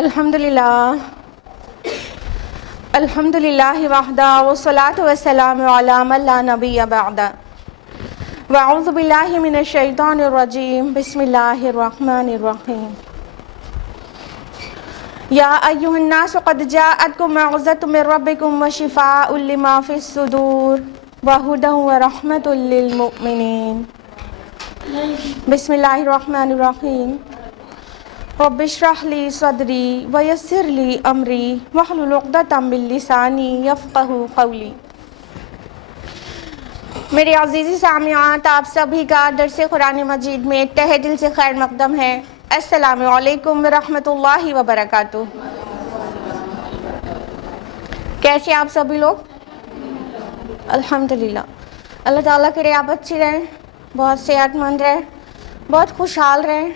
الحمدللہ وحدہ والصلاة والسلام علی من لا نبی بعدہ واعوذ باللہ من الشیطان الرجیم بسم اللہ الرحمن الرحیم یا ایہا الناس قد جاءتکم موعظۃ من ربکم وشفاء لما فی الصدور وہدی ورحمۃ للمؤمنین۔ بسم اللہ الرحمن الرحیم۔ رب اشرح لی صدری ویسر لی امری واحلل عقدۃ من لسانی یفقہوا قولی۔ میرے عزیزی سامعات، آپ سبھی کا درس قرآن مجید میں تہہ دل سے خیر مقدم ہے۔ السلام علیکم ورحمۃ اللہ وبرکاتہ۔ کیسے آپ سبھی لوگ؟ الحمدللہ۔ اللہ تعالیٰ کرے آپ اچھی رہیں، بہت صحت مند رہیں، بہت خوشحال رہیں،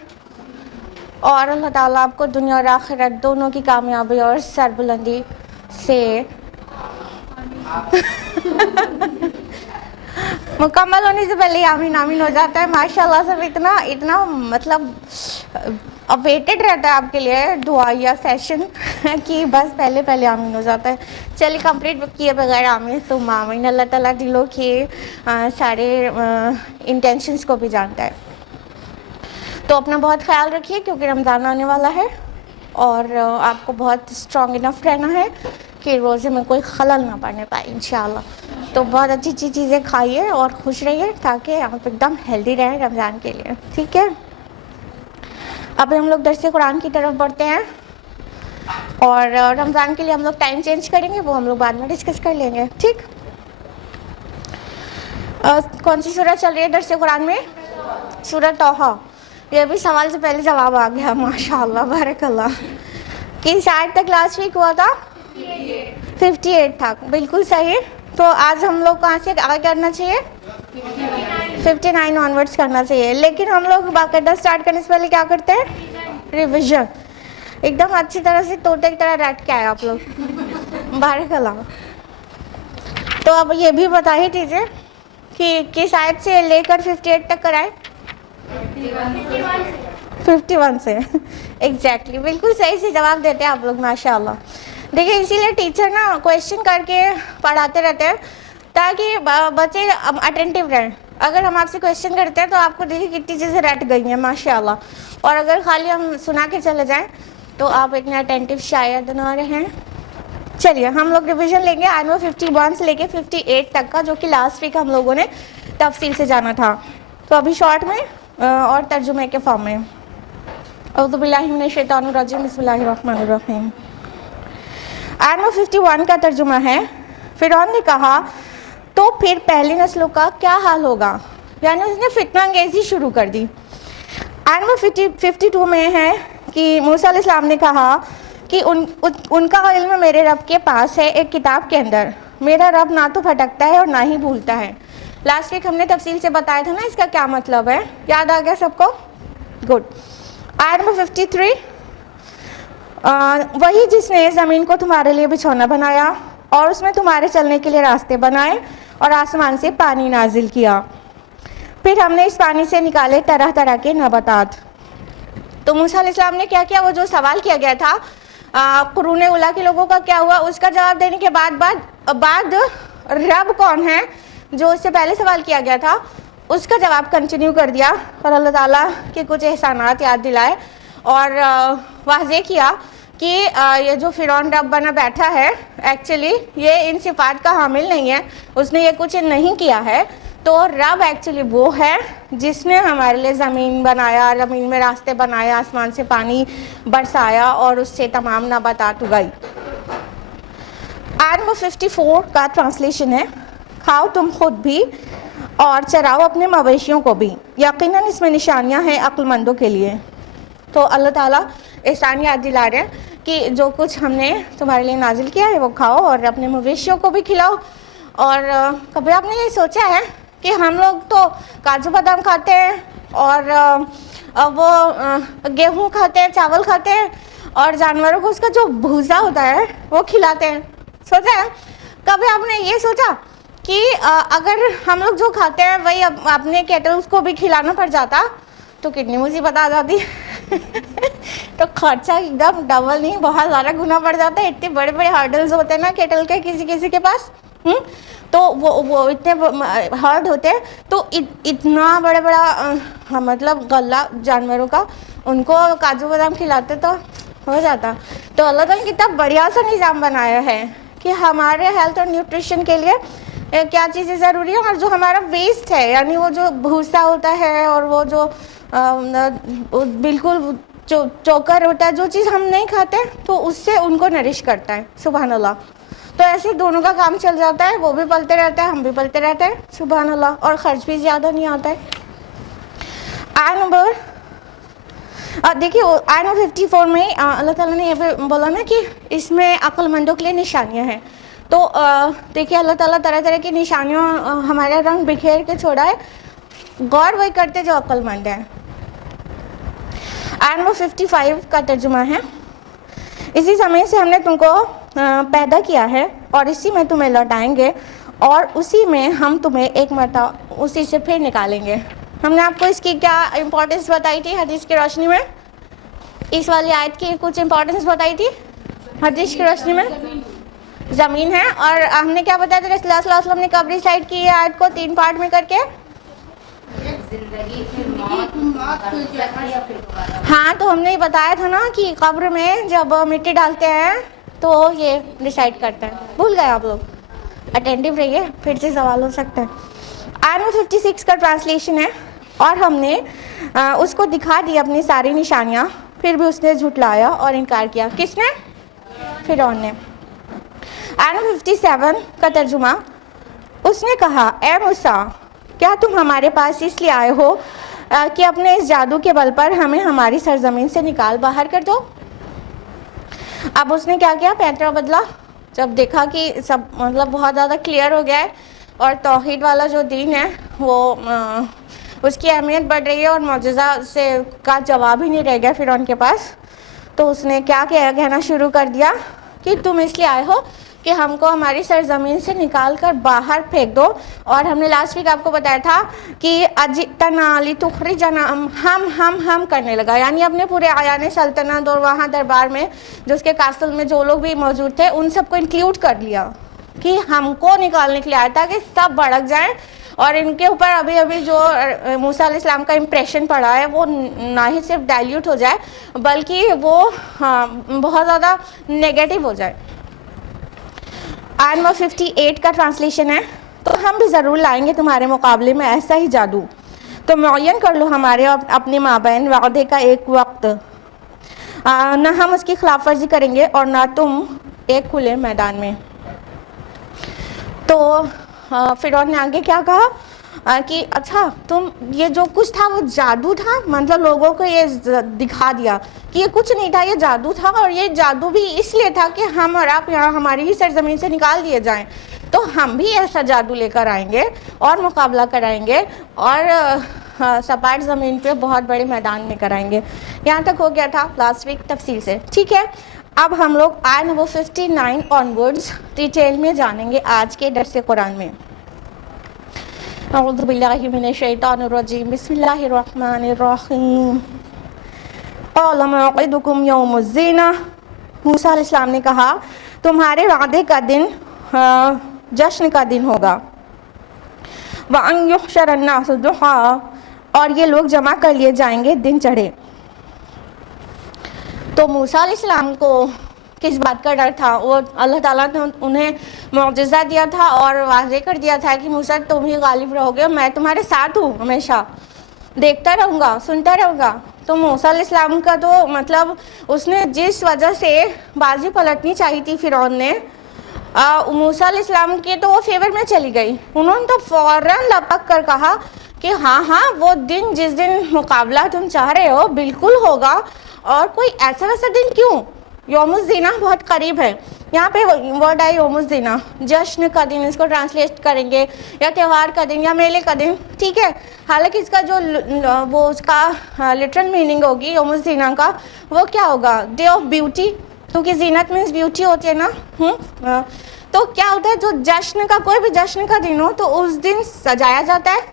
اور اللہ تعالیٰ آپ کو دنیا اور آخرت دونوں کی کامیابی اور سربلندی سے مکمل ہونے سے پہلے آمین آمین ہو جاتا ہے۔ ماشاءاللہ سب اتنا مطلب اویٹڈ رہتا ہے آپ کے لیے دعائیہ سیشن کہ بس پہلے آمین ہو جاتا ہے۔ چلیے کمپلیٹ کیے بغیر آمین ثم آمین۔ اللہ تعالیٰ دلوں کے سارے انٹینشنز کو بھی جانتا ہے۔ تو اپنا بہت خیال رکھیے کیونکہ رمضان آنے والا ہے، اور آپ کو بہت اسٹرانگ انف رہنا ہے کہ روزے میں کوئی خلل نہ پڑنے پائے انشاءاللہ۔ تو بہت اچھی چیزیں کھائیے اور خوش رہیے تاکہ آپ ایک دم ہیلدی رہیں رمضان کے لیے، ٹھیک ہے؟ اب ہم لوگ درس قرآن کی طرف بڑھتے ہیں، اور رمضان کے لیے ہم لوگ ٹائم چینج کریں گے، وہ ہم لوگ بعد میں ڈسکس کر لیں گے، ٹھیک؟ کون سی سورہ چل رہی ہے درس قرآن میں؟ سورہ طٰہٰ۔ یہ بھی سوال سے پہلے جواب آ گیا، ماشاءاللہ بارک اللہ۔ کس آیت تک لاسٹ ویک ہوا تھا؟ 58 تک، بالکل صحیح۔ تو آج ہم لوگ کہاں سے آگے کرنا چاہیے؟ 59 آنورڈس کرنا چاہیے، لیکن ہم لوگ باقاعدہ اسٹارٹ کرنے سے پہلے کیا کرتے ہیں؟ ریویژن۔ ایک دم اچھی طرح سے طوطے کی طرح رٹ کے آئے آپ لوگ، بارک اللہ۔ تو اب یہ بھی بتا ہی دیجیے کہ کس آیت سے لے کر 58 تک کرائے؟ 51 سے، ایگزیکٹلی، بالکل صحیح سے جواب دیتے ہیں آپ لوگ، ماشاءاللہ۔ دیکھیں اسی لیے ٹیچر نا کویشچن کر کے پڑھاتے رہتے ہیں تاکہ بچے اٹینٹیو رہیں۔ اگر ہم آپ سے کویشچن کرتے ہیں تو آپ کو دیکھیں کتنی چیزیں رٹ گئی ہیں ماشاءاللہ، اور اگر خالی ہم سنا کے چلے جائیں تو آپ اتنے اٹینٹیو شاید نہ رہیں۔ چلیے ہم لوگ ریویژن لیں گے آج وہ 51 سے لے کے 58 تک کا، جو کہ لاسٹ ویک ہم لوگوں نے تفصیل سے جانا تھا۔ تو ابھی شارٹ میں اور ترجمے کے فارم میں۔ اعوذ باللہ من الشیطان الرجیم، بسم اللہ الرحمن الرحیم۔ آیت نمبر 51 کا ترجمہ ہے، فرعون نے کہا تو پھر پہلی نسلوں کا کیا حال ہوگا، یعنی اس نے فتنہ انگیزی شروع کر دی۔ آیت نمبر 52 میں ہے کہ موسیٰ علیہ السلام نے کہا کہ ان کا علم میرے رب کے پاس ہے ایک کتاب کے اندر، میرا رب نہ تو بھٹکتا ہے اور نہ ہی بھولتا ہے۔ لاسٹ ویک ہم نے تفصیل سے بتایا تھا نا اس کا کیا مطلب ہے، یاد آ گیا سب کو؟ گڈ۔ آیت نمبر 53، وہی جس نے زمین کو تمہارے لیے بچھونا بنایا اور اس میں تمہارے چلنے کے لیے راستے بنائے اور آسمان سے پانی نازل کیا، پھر ہم نے اس پانی سے نکالے طرح طرح کے نباتات۔ تو موسیٰ علیہ السلام نے کیا کیا؟ وہ جو سوال کیا گیا تھا قرون اولیٰ کے لوگوں کا کیا ہوا، اس کا جواب دینے کے بعد رب کون ہے جو اس سے پہلے سوال کیا گیا تھا اس کا جواب کنٹینیو کر دیا، اور اللہ تعالیٰ کے کچھ احسانات یاد دلائے اور واضح کیا کہ یہ جو فرعون رب بنا بیٹھا ہے ایکچولی یہ ان صفات کا حامل نہیں ہے، اس نے یہ کچھ نہیں کیا ہے۔ تو رب ایکچولی وہ ہے جس نے ہمارے لیے زمین بنایا، زمین میں راستے بنائے، آسمان سے پانی برسایا اور اس سے تمام نباتات اگائی۔ آیت نمبر 54 کا ٹرانسلیشن ہے، کھاؤ تم خود بھی اور چراؤ اپنے مویشیوں کو بھی، یقیناً اس میں نشانیاں ہیں عقل مندوں کے لیے۔ تو اللہ تعالیٰ احسان یاد دلا رہے ہیں کہ جو کچھ ہم نے تمہارے لیے نازل کیا ہے وہ کھاؤ اور اپنے مویشیوں کو بھی کھلاؤ۔ اور کبھی آپ نے یہ سوچا ہے کہ ہم لوگ تو کاجو بادام کھاتے ہیں اور وہ گیہوں کھاتے ہیں، چاول کھاتے ہیں، اور جانوروں کو اس کا جو بھوسا ہوتا ہے وہ کھلاتے ہیں، سوچا ہے؟ کبھی آپ نے یہ سوچا کہ اگر ہم لوگ جو کھاتے ہیں وہی اپنے کیٹلز کو بھی کھلانا پڑ جاتا تو کتنی مصیبت آ جاتی تو خرچہ ایک دم ڈبل نہیں بہت زیادہ گنا پڑ جاتا ہے. اتنے بڑے بڑے ہرڈلز ہوتے ہیں نا کیٹل کے کسی کسی کے پاس, تو وہ اتنے ہارڈ ہوتے ہیں, تو اتنا بڑا بڑا مطلب غلہ جانوروں کا, ان کو کاجو بادام کھلاتے تو ہو جاتا. تو اللہ تعالیٰ نے کتنا بڑھیا سا نظام بنایا ہے کہ ہمارے ہیلتھ اور نیوٹریشن کے لیے کیا چیزیں ضروری ہیں, اور جو ہمارا ویسٹ ہے یعنی وہ جو بھوسا ہوتا ہے اور وہ جو بالکل چوکر ہوتا ہے, جو چیز ہم نہیں کھاتے تو اس سے ان کو نرش کرتا ہے. سبحان اللہ. تو ایسے دونوں کا کام چل جاتا ہے, وہ بھی پلتے رہتے ہیں, ہم بھی پلتے رہتے ہیں. سبحان اللہ. اور خرچ بھی زیادہ نہیں آتا ہے. آیت نمبر دیکھیے آیت نمبر 54 میں اللہ تعالیٰ نے یہ بولا نا کہ اس میں عقل مندوں کے لیے نشانیاں ہیں. تو دیکھیے اللہ تعالیٰ طرح طرح کی نشانیاں ہمارا رنگ بکھیر کے چھوڑا ہے, غور وہی کرتے جو عقل مند ہیں. آیت نمبر 55 کا ترجمہ ہے, اسی زمین سے ہم نے تم کو پیدا کیا ہے اور اسی میں تمہیں لوٹائیں گے اور اسی میں ہم تمہیں ایک مرتبہ اسی سے پھر نکالیں گے. ہم نے آپ کو اس کی کیا امپورٹنس بتائی تھی حدیث کی روشنی میں؟ اس والی آیت کی کچھ امپورٹنس بتائی تھی حدیث کی روشنی میں؟ زمین ہے. اور ہم نے کیا بتایا تھا, رسول اللہ صلی اللہ علیہ وسلم نے کب ریسائٹ کی ہے آیت کو 3 پارٹ میں کر کے؟ ہاں تو ہم نے بتایا تھا نا کہ قبر میں جب مٹی ڈالتے ہیں تو یہ ڈیسائیڈ کرتا ہے. بھول گئے آپ لوگ؟ اٹینٹیو رہیے, پھر سے سوال ہو سکتا ہے. آیت نمبر 56 کا ٹرانسلیشن ہے, اور ہم نے اس کو دکھا دی اپنی ساری نشانیاں, پھر بھی اس نے جھٹلایا اور انکار کیا. کس نے؟ فرعون نے. آیت نمبر 57 کا ترجمہ, اس نے کہا اے موسیٰ کیا تم ہمارے پاس اس لیے آئے ہو کہ اپنے اس جادو کے بل پر ہمیں ہماری سرزمین سے نکال باہر کر دو؟ اب اس نے کیا کیا, پیترا بدلا. جب دیکھا کہ سب مطلب بہت زیادہ کلیئر ہو گیا ہے اور توحید والا جو دین ہے وہ اس کی اہمیت بڑھ رہی ہے اور معجزہ سے کا جواب ہی نہیں رہ گیا فرعون کے پاس, تو اس نے کیا کہنا شروع کر دیا کہ تم اس لیے آئے ہو کہ ہم کو ہماری سرزمین سے نکال کر باہر پھینک دو. اور ہم نے لاسٹ ویک آپ کو بتایا تھا کہ اجئتنا لتخرجنا ہم کرنے لگا, یعنی اپنے پورے آیان سلطنت اور وہاں دربار میں جو اس کے کاسل میں جو لوگ بھی موجود تھے ان سب کو انکلیوڈ کر لیا کہ ہم کو نکالنے کے لیے آیا تھا کہ سب بھڑک جائیں, اور ان کے اوپر ابھی جو موسیٰ علیہ السلام کا امپریشن پڑا ہے وہ نہ ہی صرف ڈائلیوٹ ہو جائے بلکہ وہ بہت زیادہ نیگیٹو ہو جائے. آیت نمبر 58 کا ٹرانسلیشن ہے, تو ہم بھی ضرور لائیں گے تمہارے مقابلے میں ایسا ہی جادو, تو معین کر لو ہمارے اور اپنے مابین وعدے کا ایک وقت, نہ ہم اس کی خلاف ورزی کریں گے اور نہ تم ایک کھلے میدان میں. تو فرعون نے آگے کیا کہا کہ اچھا تم یہ جو کچھ تھا وہ جادو تھا, مطلب لوگوں کو یہ دکھا دیا کہ یہ کچھ نہیں تھا, یہ جادو تھا, اور یہ جادو بھی اس لیے تھا کہ ہم اور آپ یہاں ہماری ہی سرزمین سے نکال دیے جائیں, تو ہم بھی ایسا جادو لے کر آئیں گے اور مقابلہ کرائیں گے اور سپاٹ زمین پہ بہت بڑے میدان میں کرائیں گے. یہاں تک ہو گیا تھا لاسٹ ویک تفصیل سے, ٹھیک ہے. اب ہم لوگ آیت نمبر 59 آنورڈز ڈیٹیل میں جانیں گے آج کے درس قرآن میں. اعوذ باللہ من الشیطان الرجیم, بسم اللہ الرحمن الرحیم. قال موعدکم یوم الزینہ, موسیٰ علیہ السلام نے کہا تمہارے وعدے کا دن جشن کا دن ہوگا. وَأَن يُحْشَرَ النَّاسُ ضُحًى, اور یہ لوگ جمع کر لیے جائیں گے دن چڑھے. تو موسیٰ علیہ السلام کو کس بات کا ڈر تھا؟ وہ اللہ تعالیٰ نے انہیں معجزہ دیا تھا اور واضح کر دیا تھا کہ موسیٰ تم ہی غالب رہو گے, میں تمہارے ساتھ ہوں, ہمیشہ دیکھتا رہوں گا, سنتا رہوں گا. تو موسیٰ علیہ السلام کا تو مطلب اس نے جس وجہ سے بازی پلٹنی چاہی تھی فرعون نے, موسیٰ علیہ السلام کے تو وہ فیور میں چلی گئی. انہوں نے تو فوراً لپک کر کہا کہ ہاں وہ دن جس دن مقابلہ تم چاہ رہے ہو بالکل ہوگا, اور کوئی ایسا ویسا دن کیوں, یوم الزینہ بہت قریب ہے. یہاں پہ ورڈ ہے یوم الزینہ, جشن کا دن اس کو ٹرانسلیٹ کریں گے, یا تہوار کا دن یا میلے کا دن, ٹھیک ہے. حالانکہ اس کا جو وہ اس کا لٹرل میننگ ہوگی یوم الزینہ کا, وہ کیا ہوگا, ڈے آف بیوٹی, کیونکہ زینت مینس بیوٹی ہوتی ہے نا. تو کیا ہوتا ہے جو جشن کا کوئی بھی جشن کا دن ہو تو اس دن سجایا جاتا ہے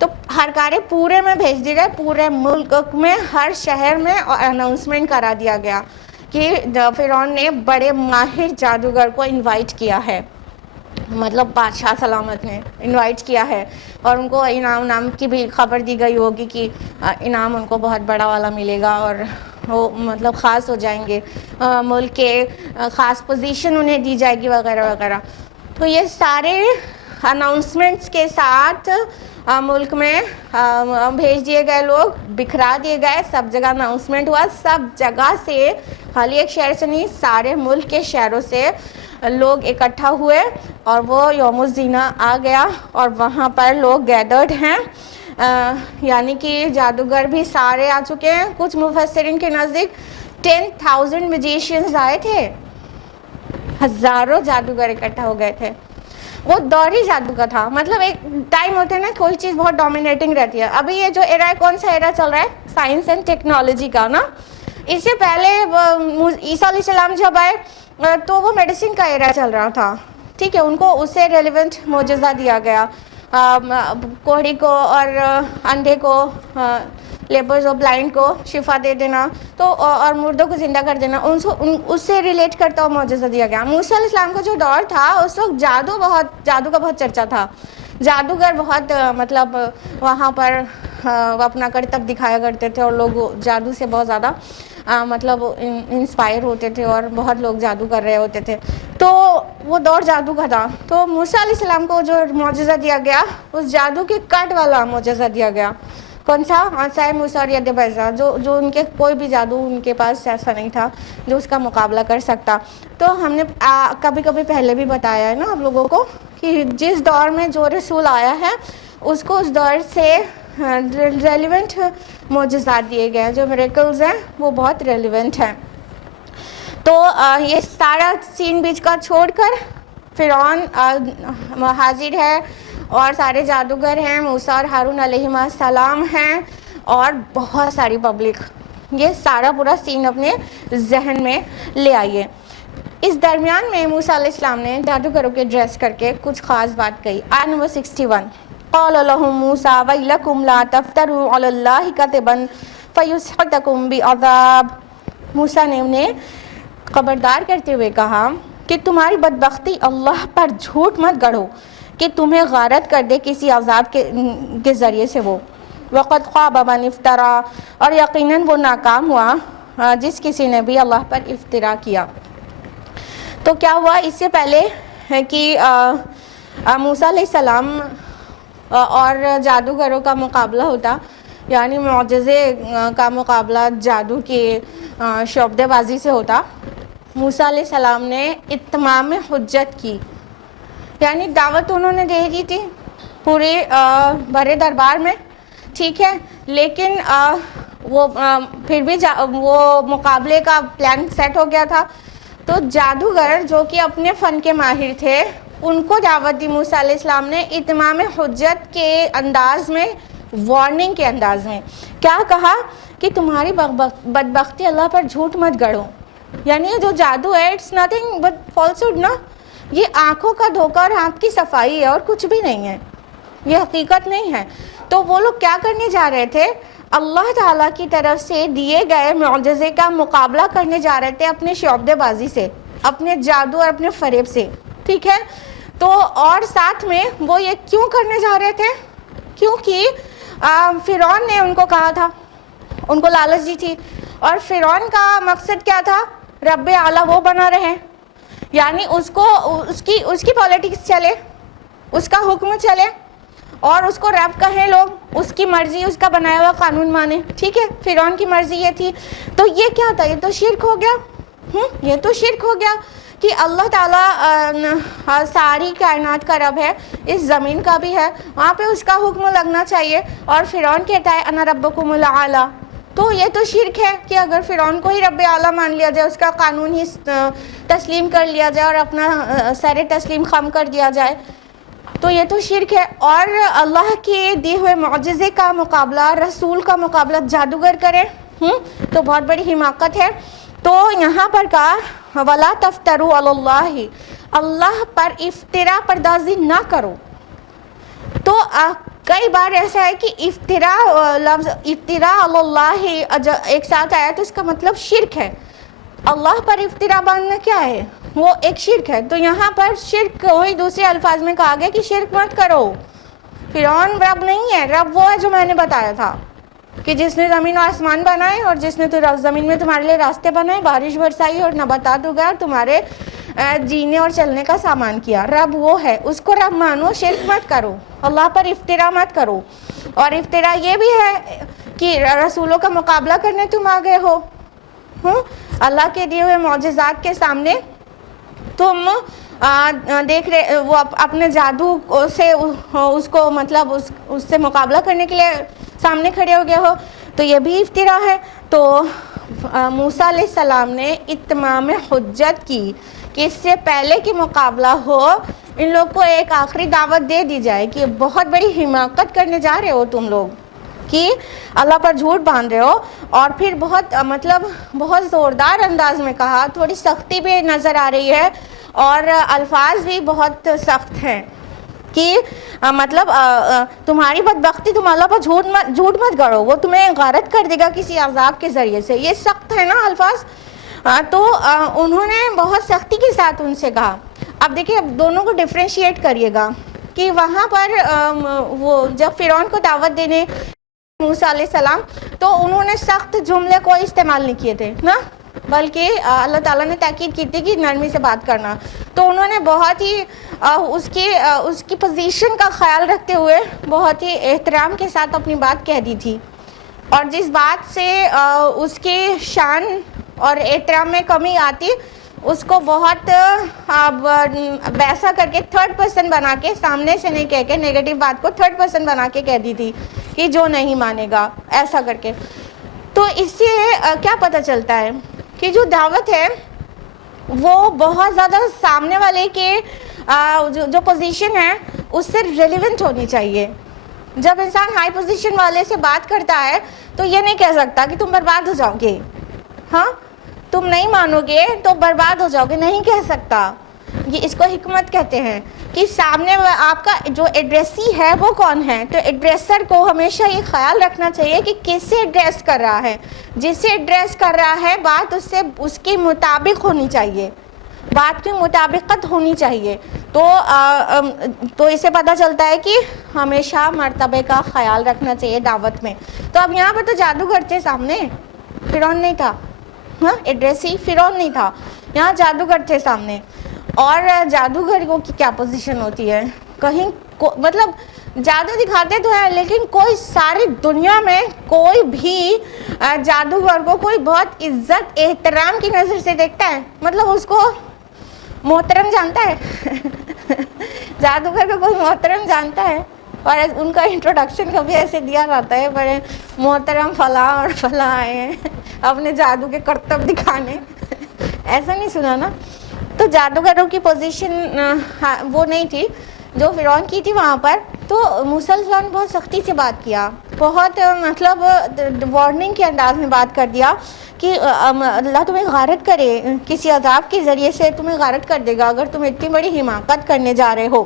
تو ہرکارے پورے میں بھیج دیے گئے, پورے ملک میں ہر شہر میں اناؤنسمنٹ کرا دیا گیا کہ فرعون نے بڑے ماہر جادوگر کو انوائٹ کیا ہے, مطلب بادشاہ سلامت نے انوائٹ کیا ہے, اور ان کو انعام کی بھی خبر دی گئی ہوگی کہ انعام ان کو بہت بڑا والا ملے گا, اور وہ مطلب خاص ہو جائیں گے, ملک کے خاص پوزیشن انہیں دی جائے گی وغیرہ وغیرہ. تو یہ سارے اناؤنسمنٹس کے ساتھ ملک میں بھیج دیے گئے, لوگ بکھرا دیے گئے, سب جگہ اناؤنسمنٹ ہوا, سب جگہ سے, خالی ایک شہر سے نہیں, سارے ملک کے شہروں سے لوگ اکٹھا ہوئے, اور وہ یوم الزینہ آ گیا, اور وہاں پر لوگ گیدرڈ ہیں, یعنی کہ جادوگر بھی سارے آ چکے ہیں. کچھ مفسرین کے نزدیک 10,000 میجیشینز آئے تھے, ہزاروں جادوگر اکٹھا ہو گئے تھے. وہ دور ہی جادو کا تھا, مطلب ایک ٹائم ہوتا ہے نا کوئی چیز بہت ڈومینیٹنگ رہتی ہے. ابھی یہ جو ایرا ہے, کون سا ایرا چل رہا ہے, سائنس اینڈ ٹیکنالوجی کا نا. اس سے پہلے عیسیٰ علیہ السلام جب آئے تو وہ میڈیسن کا ایرا چل رہا تھا, ٹھیک ہے, ان کو اس سے ریلیونٹ معجزہ دیا گیا, کوڑی کو اور اندھے کو, لیبرز اور بلائنڈ کو شفا دے دینا, تو اور مردوں کو زندہ کر دینا, اس سے ریلیٹ کرتا ہوا معجزہ دیا گیا. موسیٰ علیہ السلام کا جو دور تھا اس وقت جادو کا بہت چرچا تھا, جادوگر بہت مطلب وہاں پر اپنا کرتب دکھایا کرتے تھے, اور لوگ جادو سے بہت زیادہ مطلب انسپائر ہوتے تھے, اور بہت لوگ جادو کر رہے ہوتے تھے. تو وہ دور جادو کا تھا. تو موسیٰ علیہ السلام کو جو معجزہ دیا گیا, اس جادو کے کٹ والا معجزہ دیا گیا. کون سا؟ عصائے موسیٰ اور ید بیضاء, جو ان کے کوئی بھی جادو ان کے پاس ایسا نہیں تھا جو اس کا مقابلہ کر سکتا. تو ہم نے کبھی کبھی پہلے بھی بتایا ہے نا آپ لوگوں کو کہ جس دور میں جو رسول آیا ہے اس کو اس دور سے ریلیونٹ معجزات دیے گئے ہیں, جو میریکلز ہیں وہ بہت ریلیونٹ ہیں. تو یہ سارا سین بیچ کا چھوڑ کر فرعون حاضر ہے, اور سارے جادوگر ہیں, موسیٰ اور ہارون علیہ السلام ہیں, اور بہت ساری پبلک. یہ سارا پورا سین اپنے ذہن میں لے آئیے. اس درمیان میں موسیٰ علیہ السلام نے جادوگروں کے ڈریس کر کے کچھ خاص بات کہی. آیت نمبر 61, قال لهم موسیٰ ویلکم لا تفتروا علی اللہ کذبا فیسحتکم بعذاب. موسیٰ نے انہیں خبردار کرتے ہوئے کہا کہ تمہاری بدبختی اللہ پر جھوٹ مت گڑھو کہ تمہیں غارت کر دے کسی عذاب کے ذریعے سے وہ. وقد خاب من افترا, اور یقیناً وہ ناکام ہوا جس کسی نے بھی اللہ پر افترا کیا. تو کیا ہوا, اس سے پہلے کہ موسیٰ علیہ السلام اور جادوگروں کا مقابلہ ہوتا, یعنی معجزے کا مقابلہ جادو کے شعبدے بازی سے ہوتا, موسیٰ علیہ السلام نے اتمام حجت کی, یعنی دعوت انہوں نے دے دی تھی پورے بڑے دربار میں, ٹھیک ہے, لیکن وہ پھر بھی وہ مقابلے کا پلان سیٹ ہو گیا تھا. تو جادوگر جو کہ اپنے فن کے ماہر تھے, ان کو دعوت دی موسیٰ علیہ السلام نے اتمام حجت کے انداز میں, وارننگ کے انداز میں. کیا کہا کہ تمہاری بدبختی اللہ پر جھوٹ مت گڑھو, یعنی جو جادو ہے اٹس نتھنگ بٹ فالسہڈ نا, یہ آنکھوں کا دھوکہ اور ہاتھ کی صفائی ہے اور کچھ بھی نہیں ہے, یہ حقیقت نہیں ہے. تو وہ لوگ کیا کرنے جا رہے تھے, اللہ تعالیٰ کی طرف سے دیے گئے معجزے کا مقابلہ کرنے جا رہے تھے اپنے شعبدے بازی سے, اپنے جادو اور اپنے فریب سے, ٹھیک ہے. تو اور ساتھ میں وہ یہ کیوں کرنے جا رہے تھے, کیونکہ فرعون نے ان کو کہا تھا, ان کو لالچ دی تھی, اور فرعون کا مقصد کیا تھا, رب اعلیٰ وہ بنا رہے, یعنی اس کی پالیٹکس چلے, اس کا حکم چلے, اور اس کو رب کہیں لوگ, اس کی مرضی, اس کا بنایا ہوا قانون مانے, ٹھیک ہے. فرعون کی مرضی یہ تھی. تو یہ کیا تھا, یہ تو شرک ہو گیا, یہ تو شرک ہو گیا کہ اللہ تعالیٰ ساری کائنات کا رب ہے, اس زمین کا بھی ہے, وہاں پہ اس کا حکم لگنا چاہیے, اور فرعون کہتا ہے انا ربکم الاعلی. تو یہ تو شرک ہے کہ اگر فرعون کو ہی رب اعلیٰ مان لیا جائے, اس کا قانون ہی تسلیم کر لیا جائے, اور اپنا سر تسلیم خم کر دیا جائے, تو یہ تو شرک ہے. اور اللہ کے دیے ہوئے معجزے کا مقابلہ, رسول کا مقابلہ جادوگر کرے, تو بہت بڑی حماقت ہے. تو یہاں پر کہا ولا تفتروا علی اللہ, اللہ پر افترا پردازی نہ کرو. تو کئی بار ایسا ہے کہ افترا لفظ افترا اللہ ایک ساتھ آیا تو اس کا مطلب شرک ہے. اللہ پر افترا باندھنا کیا ہے؟ وہ ایک شرک ہے. تو یہاں پر شرک وہی دوسرے الفاظ میں کہا گیا کہ شرک مت کرو. فرعون رب نہیں ہے، رب وہ ہے جو میں نے بتایا تھا کہ جس نے زمین و آسمان بنائے اور جس نے زمین میں تمہارے لیے راستے بنائے، بارش برسائی اور نباتات اگائے اور تمہارے جینے اور چلنے کا سامان کیا. رب وہ ہے، اس کو رب مانو، شرک مت کرو، اللہ پر افترا مت کرو. اور افترا یہ بھی ہے کہ رسولوں کا مقابلہ کرنے تم آ گئے ہو، اللہ کے دیے ہوئے معجزات کے سامنے تم دیکھ رہے، وہ اپنے جادو سے اس کو مطلب اس سے مقابلہ کرنے کے لیے سامنے کھڑے ہو گئے ہو. تو یہ بھی افترا ہے. تو موسیٰ علیہ السلام نے اتمام حجت کی کہ اس سے پہلے کہ مقابلہ ہو ان لوگ کو ایک آخری دعوت دے دی جائے کہ بہت بڑی حماقت کرنے جا رہے ہو تم لوگ، کہ اللہ پر جھوٹ باندھ رہے ہو. اور پھر بہت زوردار انداز میں کہا، تھوڑی سختی بھی نظر آ رہی ہے اور الفاظ بھی بہت سخت ہیں کہ مطلب تمہاری بدبختی، تم اللہ پر جھوٹ مت گڑو، وہ تمہیں غارت کر دے گا کسی عذاب کے ذریعے سے. یہ سخت ہے نا الفاظ. تو انہوں نے بہت سختی کے ساتھ ان سے کہا. اب دیکھیں، اب دونوں کو ڈفرینشیٹ کریے گا کہ وہاں پر وہ جب فرعون کو دعوت دینے موسیٰ علیہ السلام، تو انہوں نے سخت جملے کوئی استعمال نہیں کیے تھے نا، بلکہ اللہ تعالیٰ نے تاکید کی تھی کہ نرمی سے بات کرنا. تو انہوں نے بہت ہی اس کی پوزیشن کا خیال رکھتے ہوئے بہت ہی احترام کے ساتھ اپنی بات کہہ دی تھی. اور جس بات سے اس کی شان اور احترام میں کمی آتی، اس کو بہت ویسا کر کے تھرڈ پرسن بنا کے، سامنے سے نہیں کہہ کے، نیگیٹو بات کو تھرڈ پرسن بنا کے کہہ دی تھی کہ جو نہیں مانے گا، ایسا کر کے. تو اس سے کیا پتہ چلتا ہے کہ جو دعوت ہے وہ بہت زیادہ سامنے والے کے جو پوزیشن ہے اس سے ریلیونٹ ہونی چاہیے. جب انسان ہائی پوزیشن والے سے بات کرتا ہے تو یہ نہیں کہہ سکتا کہ تم برباد ہو جاؤ گے، ہاں تم نہیں مانو گے تو برباد ہو جاؤ گے، نہیں کہہ سکتا. یہ اس کو حکمت کہتے ہیں کہ سامنے آپ کا جو ایڈریسی ہے وہ کون ہے. تو ایڈریسر کو ہمیشہ یہ خیال رکھنا چاہیے کہ کس سے ایڈریس کر رہا ہے. جس سے ایڈریس کر رہا ہے بات اس کے مطابق ہونی چاہیے، بات کی مطابقت ہونی چاہیے. تو اسے پتہ چلتا ہے کہ ہمیشہ مرتبے کا خیال رکھنا چاہیے دعوت میں. تو اب یہاں پر تو جادوگر تھے سامنے، فرعون نہیں تھا، ہاں ایڈریسی فرعون نہیں تھا، یہاں جادوگر تھے سامنے. اور جادوگروں کی کیا پوزیشن ہوتی ہے، کہیں مطلب جادو دکھاتے تو ہیں لیکن کوئی ساری دنیا میں کوئی بھی جادوگر کو کوئی بہت عزت احترام کی نظر سے دیکھتا ہے، مطلب اس کو محترم جانتا ہے جادوگر کو کوئی محترم جانتا ہے. اور ان کا انٹروڈکشن کبھی ایسے دیا جاتا ہے، بڑے محترم فلاں اور فلاں آئے ہیں اپنے جادو کے کرتب دکھانے ایسا نہیں سنا نا. تو جادوگروں کی پوزیشن وہ نہیں تھی جو فرعون کی تھی وہاں پر. تو موسیٰ علیہ السلام نے بہت سختی سے بات کیا، بہت مطلب وارننگ کے انداز میں بات کر دیا کہ اللہ تمہیں غارت کرے، کسی عذاب کے ذریعے سے تمہیں غارت کر دے گا اگر تم اتنی بڑی حماقت کرنے جا رہے ہو.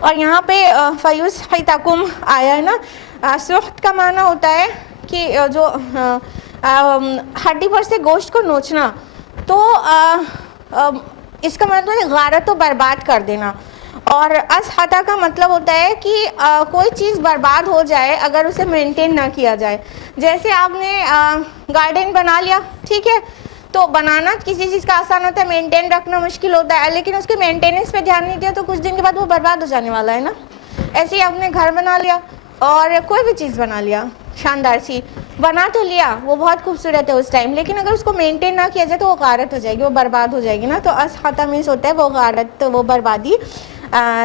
اور یہاں پہ فَيُسْحِتَكُمْ آیا ہے نا، سحت کا معنی ہوتا ہے کہ جو ہڈی پر سے گوشت کو نوچنا. تو اس کا مطلب ہے غارت و برباد کر دینا. اور اسحتہ کا مطلب ہوتا ہے کہ کوئی چیز برباد ہو جائے اگر اسے مینٹین نہ کیا جائے. جیسے آپ نے گارڈن بنا لیا، ٹھیک ہے، تو بنانا کسی چیز کا آسان ہوتا ہے، مینٹین رکھنا مشکل ہوتا ہے، لیکن اس کے مینٹیننس پہ دھیان نہیں دیا تو کچھ دن کے بعد وہ برباد ہو جانے والا ہے نا. ایسے ہی آپ نے گھر بنا لیا اور کوئی بھی چیز بنا لیا شاندار سی، بنا تو لیا، وہ بہت خوبصورت ہے اس ٹائم، لیکن اگر اس کو مینٹین نہ کیا جائے تو وہ غارت ہو جائے گی، وہ برباد ہو جائے گی نا. تو اسحتہ مینس ہوتا ہے وہ غارت، وہ بربادی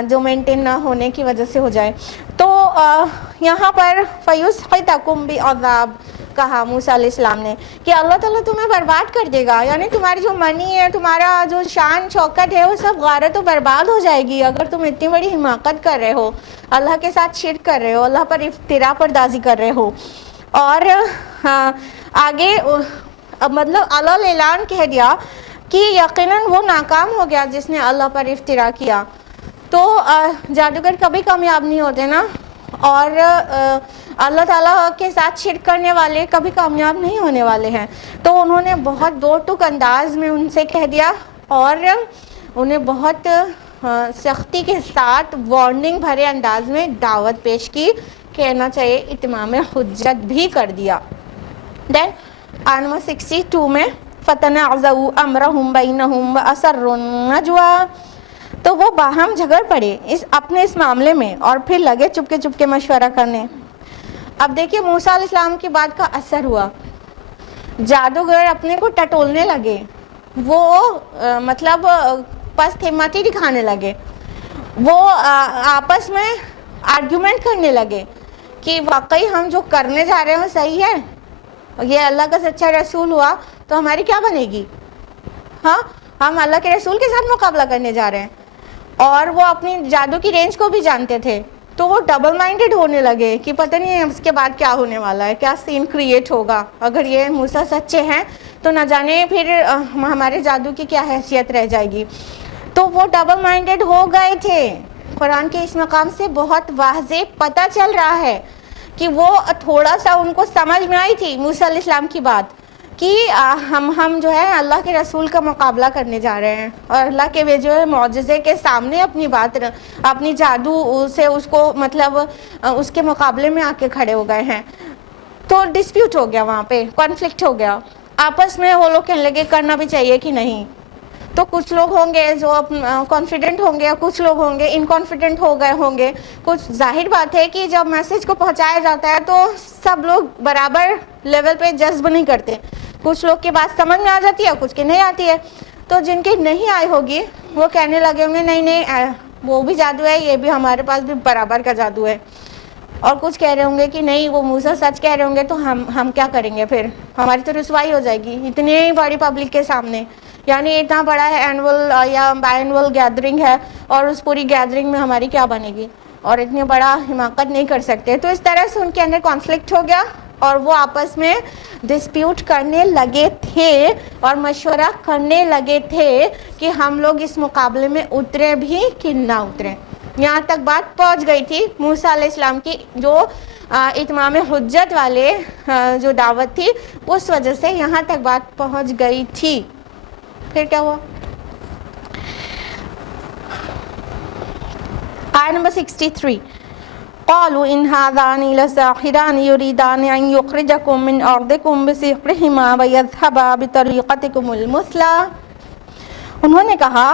جو مینٹین نہ ہونے کی وجہ سے ہو جائے. تو یہاں پر فَيُسْحِتَكُمْ بِعَذَابٍ کہا موسیٰ علیہ السلام نے کہ اللہ تعالیٰ تمہیں برباد کر دے گا، یعنی تمہاری جو منی ہے، تمہارا جو شان شوکت ہے، وہ سب غارت و برباد ہو جائے گی اگر تم اتنی بڑی حماقت کر رہے ہو، اللہ کے ساتھ شرک کر رہے ہو، اللہ پر افتراء پردازی کر رہے ہو. اور آگے مطلب اللہ اعلان کہہ دیا کہ یقیناً وہ ناکام ہو گیا جس نے اللہ پر افتراء کیا. تو جادوگر کبھی کامیاب نہیں ہوتے نا، اور اللہ تعالیٰ کے ساتھ شرک کرنے والے کبھی کامیاب نہیں ہونے والے ہیں. تو انہوں نے بہت دو ٹوک انداز میں ان سے کہہ دیا اور انہیں بہت سختی کے ساتھ وارننگ بھرے انداز میں دعوت پیش کی، کہنا چاہیے اتمام حجت بھی کر دیا. دین آیت نمبر 62 میں فَتَنَازَعُوا أَمْرَهُمْ بَيْنَهُمْ وَأَسَرُّوا النَّجْوَىٰ، تو وہ باہم جھگڑ پڑے اس معاملے میں اور پھر لگے چپکے مشورہ کرنے. اب دیکھیے موسیٰ علیہ السلام کی بات کا اثر ہوا، جادوگر اپنے کو ٹٹولنے لگے، وہ مطلب پست ہمتی دکھانے لگے، وہ آپس میں آرگیومنٹ کرنے لگے کہ واقعی ہم جو کرنے جا رہے ہیں وہ صحیح ہے، یہ اللہ کا سچا رسول ہوا تو ہماری کیا بنے گی، ہاں ہم اللہ کے رسول کے ساتھ مقابلہ کرنے جا رہے ہیں. اور وہ اپنی جادو کی رینج کو بھی جانتے تھے، تو وہ ڈبل مائنڈڈ ہونے لگے کہ پتہ نہیں اس کے بعد کیا ہونے والا ہے، کیا سین کریٹ ہوگا، اگر یہ موسیٰ سچے ہیں تو نہ جانے پھر ہمارے جادو کی کیا حیثیت رہ جائے گی. تو وہ ڈبل مائنڈڈ ہو گئے تھے. قرآن کے اس مقام سے بہت واضح پتہ چل رہا ہے کہ وہ تھوڑا سا ان کو سمجھ میں آئی تھی موسیٰ علیہ السلام کی بات کہ ہم جو ہے اللہ کے رسول کا مقابلہ کرنے جا رہے ہیں اور اللہ کے جو ہے معجزے کے سامنے اپنی جادو سے اس کو مطلب اس کے مقابلے میں آ کے کھڑے ہو گئے ہیں. تو ڈسپیوٹ ہو گیا، وہاں پہ کانفلکٹ ہو گیا آپس میں. وہ لوگ کہنے لگے کرنا بھی چاہیے کہ نہیں. تو کچھ لوگ ہوں گے جو کانفیڈنٹ ہوں گے، کچھ لوگ ہوں گے انکانفیڈنٹ ہو گئے ہوں گے. کچھ ظاہر بات ہے کہ جب میسج کو پہنچایا جاتا ہے تو سب لوگ برابر لیول پہ جذب نہیں کرتے، کچھ لوگ کی بات سمجھ میں آ جاتی ہے، کچھ کی نہیں آتی ہے. تو جن کی نہیں آئی ہوگی وہ کہنے لگے ہوں گے نہیں وہ بھی جادو ہے، یہ بھی ہمارے پاس بھی برابر کا جادو ہے. اور کچھ کہہ رہے ہوں گے کہ نہیں وہ موسیٰ سچ کہہ رہے ہوں گے تو ہم کیا کریں گے، پھر ہماری تو رسوائی ہو جائے گی اتنی بڑی پبلک کے سامنے. یعنی اتنا بڑا ہے اینول یا بائی اینول گیدرنگ ہے اور اس پوری گیدرنگ میں ہماری کیا بنے گی، اور اتنی بڑا حماقت نہیں کر سکتے. تو اس طرح سے ان کے اندر کانفلکٹ ہو گیا اور وہ آپس میں ڈسپیوٹ کرنے لگے تھے اور مشورہ کرنے لگے تھے کہ ہم لوگ اس مقابلے میں اترے بھی کہ نہ اتریں. یہاں تک بات پہنچ گئی تھی موسیٰ علیہ السلام کی جو اتمام حجت والے جو دعوت تھی اس وجہ سے یہاں تک بات پہنچ گئی تھی. پھر کیا ہوا؟ آیت نمبر 63 قالوا ان هذان لساحران يريدان ان يخرجكم من ارضكم بسحرهما ويذهبا بطريقتكم المثلى. انہوں نے کہا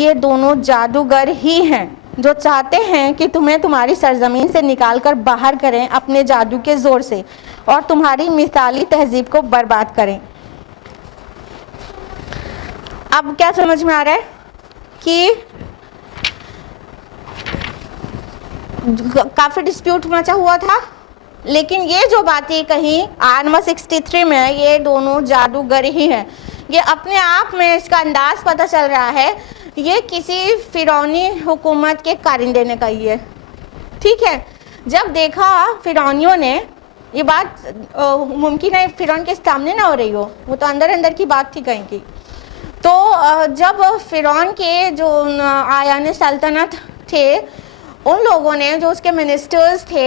یہ دونوں جادوگر ہی ہیں جو چاہتے ہیں کہ تمہیں تمہاری سرزمین سے نکال کر باہر کریں اپنے جادو کے زور سے اور تمہاری مثالی تہذیب کو برباد کریں. اب کیا سمجھ میں آ رہا ہے کہ کافی ڈسپیوٹ مچا ہوا تھا، لیکن یہ جو باتیں کہیں آیت نمبر 63 میں یہ دونوں جادوگر ہی ہیں. یہ اپنے آپ میں اس کا انداز پتہ چل رہا ہے یہ کسی فرعونی حکومت کے کارندے نے کہی ہے. ٹھیک ہے، جب دیکھا فرعونیوں نے یہ بات ممکن ہے فرعون کے سامنے نہ ہو رہی ہو، وہ تو اندر اندر کی بات تھی کہیں کی. تو جب فرعون کے جو آیان سلطنت تھے ان لوگوں نے جو اس کے منسٹرز تھے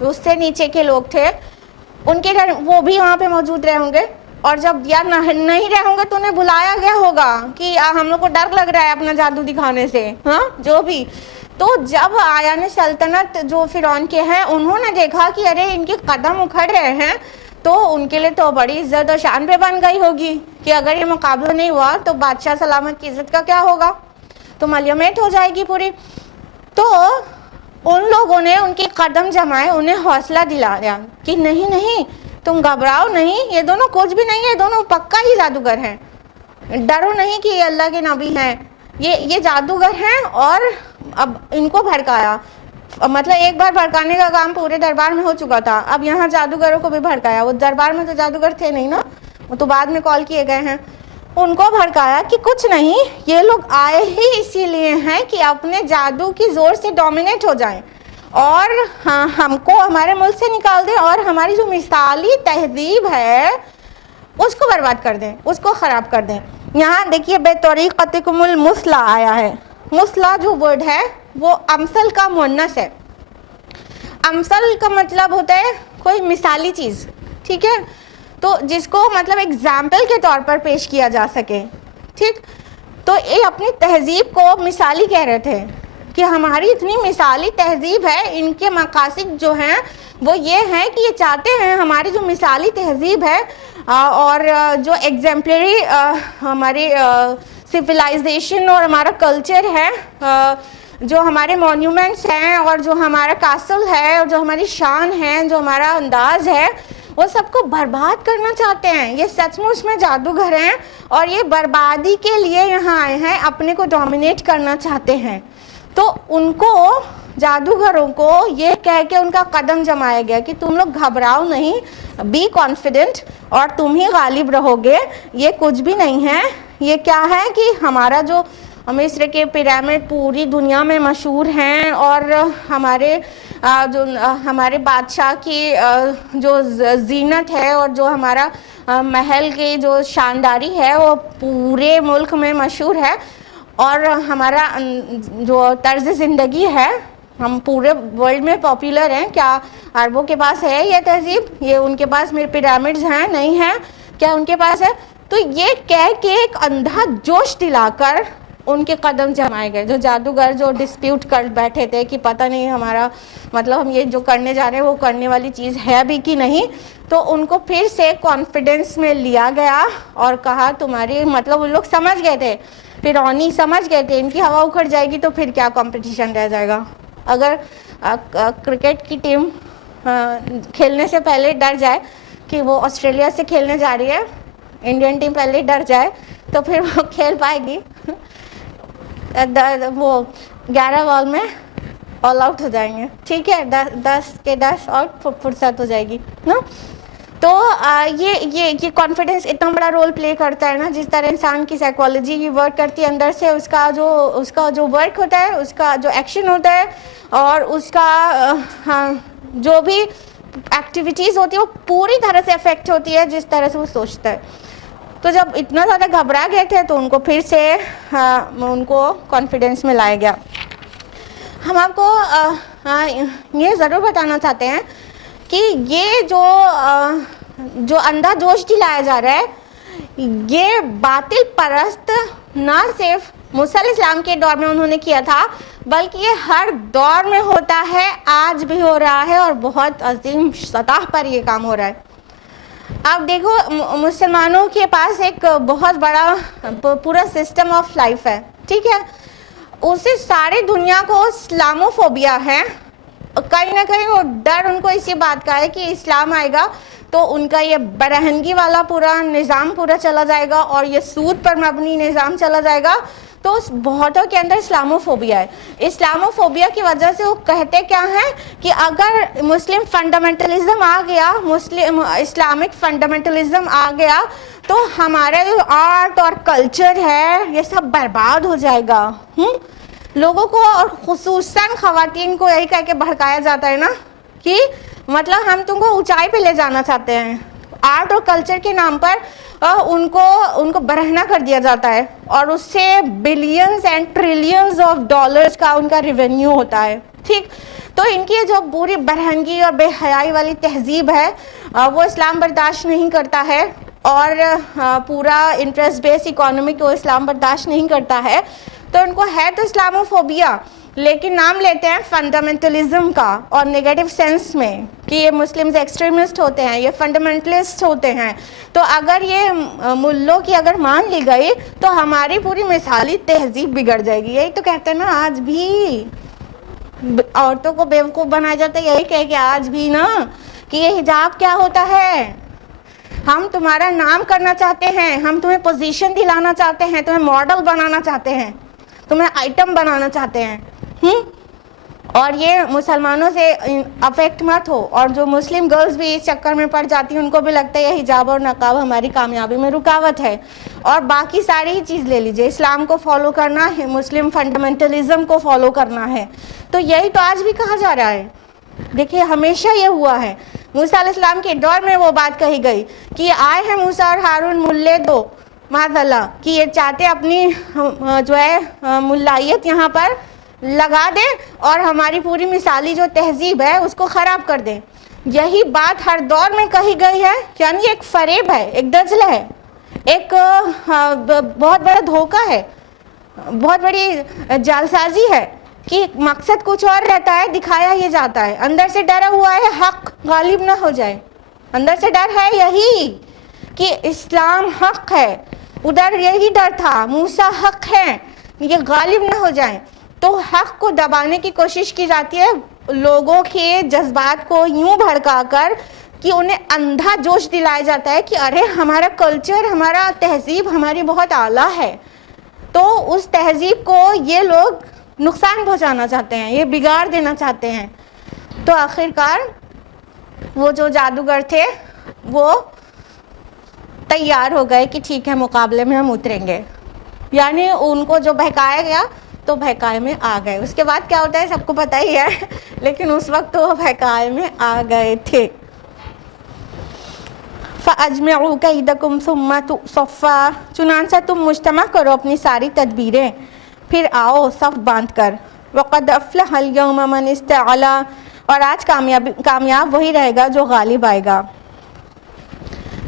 اس سے نیچے کے لوگ تھے ان کے گھر وہ بھی وہاں پہ موجود رہے ہوں گے، اور جب یا نہیں رہے ہوں گے تو انہیں بلایا گیا ہوگا کہ ہم لوگ کو ڈر لگ رہا ہے اپنا جادو دکھانے سے، ہاں جو بھی. تو جب آیان سلطنت جو فرعون کے ہیں انہوں نے دیکھا کہ ارے ان کے قدم اکھڑ رہے ہیں تو ان کے لیے تو بڑی عزت اور شان پہ بن گئی ہوگی کہ اگر یہ مقابلہ نہیں ہوا تو بادشاہ سلامت کی عزت کا کیا ہوگا، تو ملیمیٹ ہو جائے گی پوری. تو ان لوگوں نے ان کے قدم جمائے، انہیں حوصلہ دلایا کہ نہیں تم گھبراؤ نہیں، یہ دونوں کچھ بھی نہیں ہے، دونوں پکا ہی جادوگر ہیں، ڈرو نہیں کہ یہ اللہ کے نبی ہیں، یہ جادوگر ہیں. اور اب ان کو بھڑکایا، مطلب ایک بار بھڑکانے کا کام پورے دربار میں ہو چکا تھا، اب یہاں جادوگروں کو بھی بھڑکایا. وہ دربار میں تو جادوگر تھے نہیں نا، وہ تو بعد میں کال کیے گئے ہیں. ان کو بھڑکایا کہ کچھ نہیں، یہ لوگ آئے ہی اسی لیے ہیں کہ اپنے جادو کی زور سے ڈومینیٹ ہو جائیں اور ہم کو ہمارے ملک سے نکال دیں اور ہماری جو مثالی تہذیب ہے اس کو برباد کر دیں، اس کو خراب کر دیں. یہاں دیکھیے بطریقتکم المثلی آیا ہے. مثلی جو ورڈ ہے وہ امثل کا مؤنث ہے. امثل کا مطلب ہوتا ہے کوئی مثالی چیز، ٹھیک ہے، تو جس کو مطلب ایگزامپل کے طور پر پیش کیا جا سکے، ٹھیک. تو یہ اپنی تہذیب کو مثالی کہہ رہے تھے کہ ہماری اتنی مثالی تہذیب ہے، ان کے مقاصد جو ہیں وہ یہ ہیں کہ یہ چاہتے ہیں ہماری جو مثالی تہذیب ہے اور جو ایگزمپلری ہماری سویلائزیشن اور ہمارا کلچر ہے، جو ہمارے مونیومنٹس ہیں اور جو ہمارا کاسل ہے اور جو ہماری شان ہے، جو ہمارا انداز ہے، وہ سب کو برباد کرنا چاہتے ہیں. یہ سچ مچ میں جادوگر ہیں اور یہ بربادی کے لیے یہاں آئے ہیں، اپنے کو ڈومینیٹ کرنا چاہتے ہیں. تو ان کو جادوگروں کو یہ کہہ کے ان کا قدم جمایا گیا کہ تم لوگ گھبراؤ نہیں، بی کانفیڈنٹ، اور تم ہی غالب رہو گے. یہ کچھ بھی نہیں ہے، یہ کیا ہے کہ ہمارا جو مصر کے پیرامڈ پوری دنیا میں مشہور ہیں، اور ہمارے جو ہمارے بادشاہ کی جو زینت ہے اور جو ہمارا محل کی جو شانداری ہے وہ پورے ملک میں مشہور ہے، اور ہمارا جو طرز زندگی ہے ہم پورے ورلڈ میں پاپولر ہیں. کیا عربوں کے پاس ہے یہ تہذیب؟ یہ ان کے پاس میرے پیرامڈز ہیں؟ نہیں ہیں. کیا ان کے پاس ہے؟ تو یہ کہہ کے ایک اندھا جوش دلا کر ان کے قدم جمائے گئے. جو جادوگر جو ڈسپیوٹ کر بیٹھے تھے کہ پتہ نہیں ہمارا مطلب ہم یہ جو کرنے جا رہے ہیں وہ کرنے والی چیز ہے بھی کہ نہیں، تو ان کو پھر سے کانفیڈنس میں لیا گیا اور کہا تمہاری مطلب ان لوگ سمجھ گئے تھے، فرعونی سمجھ گئے تھے ان کی ہوا اکھڑ جائے گی تو پھر کیا کمپٹیشن رہ جائے گا. اگر کرکٹ کی ٹیم کھیلنے سے پہلے ڈر جائے کہ وہ آسٹریلیا سے کھیلنے جا رہی ہے، انڈین ٹیم پہلے ڈر جائے تو پھر وہ کھیل پائے گی؟ وہ 11 بال میں آل آؤٹ ہو جائیں گے، ٹھیک ہے، 10 کے 10 آؤٹ، فرصت ہو جائے گی نا. تو یہ کانفیڈنس اتنا بڑا رول پلے کرتا ہے نا. جس طرح انسان کی سائیکالوجی کی ورک کرتی ہے اندر سے، اس کا جو ورک ہوتا ہے، اس کا جو ایکشن ہوتا ہے اور اس کا جو بھی ایکٹیویٹیز ہوتی ہے وہ پوری طرح سے افیکٹ ہوتی ہے جس طرح سے وہ سوچتا ہے. تو جب اتنا زیادہ گھبرا گئے تھے تو ان کو پھر سے ان کو کانفیڈنس میں لایا گیا. ہم آپ کو یہ ضرور بتانا چاہتے ہیں کہ یہ جو اندھا جوش دلایا جا رہا ہے، یہ باطل پرست نہ صرف موسیٰ علیہ السلام کے دور میں انہوں نے کیا تھا، بلکہ یہ ہر دور میں ہوتا ہے، آج بھی ہو رہا ہے اور بہت عظیم سطح پر یہ کام ہو رہا ہے. اب دیکھو مسلمانوں کے پاس ایک بہت بڑا پورا سسٹم آف لائف ہے، ٹھیک ہے، اسے ساری دنیا کو اسلاموفوبیا ہے. کہیں نہ کہیں وہ ڈر ان کو اسی بات کا ہے کہ اسلام آئے گا تو ان کا یہ برہنگی والا پورا نظام پورا چلا جائے گا اور یہ سود پر مبنی نظام چلا جائے گا. تو بہتوں کے اندر اسلاموفوبیا ہے. اسلاموفوبیا کی وجہ سے وہ کہتے کیا ہیں کہ اگر مسلم فنڈامنٹلزم آ گیا، اسلامک فنڈامنٹلزم آ گیا تو ہمارا جو آرٹ اور کلچر ہے یہ سب برباد ہو جائے گا. لوگوں کو اور خصوصاً خواتین کو یہی کہہ کے بھڑکایا جاتا ہے نا کہ مطلب ہم تم کو اونچائی پہ لے جانا چاہتے ہیں. آرٹ اور کلچر کے نام پر ان کو برہنہ کر دیا جاتا ہے اور اس سے billions and trillions of dollars کا ان کا ریونیو ہوتا ہے، ٹھیک. تو ان کی جو پوری برہنگی اور بے حیائی والی تہذیب ہے وہ اسلام برداشت نہیں کرتا ہے، اور پورا انٹرسٹ بیس اکانومی کو اسلام برداشت نہیں کرتا ہے. تو ان کو ہے تو اسلاموفوبیا، لیکن نام لیتے ہیں فنڈامنٹلزم کا اور نیگیٹو سینس میں کہ یہ مسلمز ایکسٹریمسٹ ہوتے ہیں، یہ فنڈامنٹلسٹ ہوتے ہیں. تو اگر یہ ملوں کی اگر مان لی گئی تو ہماری پوری مثالی تہذیب بگڑ جائے گی. یہی تو کہتے ہیں نا، آج بھی عورتوں کو بیوقوف بنایا جاتا ہے یہی کہہ کہ آج بھی نا کہ یہ حجاب کیا ہوتا ہے. ہم تمہارا نام کرنا چاہتے ہیں، ہم تمہیں پوزیشن دلانا چاہتے ہیں، تمہیں ماڈل بنانا چاہتے ہیں، تمہیں آئٹم بنانا چاہتے ہیں. اور یہ مسلمانوں سے افیکٹ مت ہو. اور جو مسلم گرلز بھی اس چکر میں پڑ جاتی ہیں ان کو بھی لگتا ہے یہ حجاب اور نقاب ہماری کامیابی میں رکاوٹ ہے. اور باقی ساری ہی چیز لے لیجئے، اسلام کو فالو کرنا ہے، مسلم فنڈامنٹلزم کو فالو کرنا ہے. تو یہی تو آج بھی کہا جا رہا ہے. دیکھیں ہمیشہ یہ ہوا ہے. موسیٰ علیہ السلام کے دور میں وہ بات کہی گئی کہ یہ آئے ہیں موسیٰ اور ہارون ملے دو معاذ اللہ، کہ یہ چاہتے اپنی جو ہے ملائیت یہاں پر لگا دیں اور ہماری پوری مثالی جو تہذیب ہے اس کو خراب کر دیں. یہی بات ہر دور میں کہی گئی ہے. یعنی ایک فریب ہے, ایک دجل ہے, ایک بہت بڑا دھوکہ ہے, بہت بڑی جعلسازی ہے کہ مقصد کچھ اور رہتا ہے, دکھایا یہ جاتا ہے. اندر سے ڈرا ہوا ہے حق غالب نہ ہو جائے, اندر سے ڈر ہے یہی کہ اسلام حق ہے, ادھر یہی ڈر تھا موسیٰ حق ہے, یہ غالب نہ ہو جائیں. تو حق کو دبانے کی کوشش کی جاتی ہے, لوگوں کے جذبات کو یوں بھڑکا کر کہ انہیں اندھا جوش دلایا جاتا ہے کہ ارے ہمارا کلچر, ہمارا تہذیب ہماری بہت اعلیٰ ہے. تو اس تہذیب کو یہ لوگ نقصان پہنچانا چاہتے ہیں, یہ بگاڑ دینا چاہتے ہیں. تو آخرکار وہ جو جادوگر تھے وہ تیار ہو گئے کہ ٹھیک ہے مقابلے میں ہم اتریں گے. یعنی ان کو جو بہکایا گیا تو بہکائے میں آ گئے. اس کے بعد کیا ہوتا ہے سب کو پتہ ہی ہے, لیکن اس وقت تو وہ بہکائے میں آ گئے تھے. فَأَجْمِعُوا كَيْدَكُمْ ثُمَّ صَفًّا, چنانچہ تم مجتمع کرو اپنی ساری تدبیریں, پھر آؤ صف باندھ کر. وَقَدْ أَفْلَحَ الْيَوْمَ مَنِ اسْتَعْلَىٰ, اور آج کامیاب وہی رہے گا جو غالب آئے گا.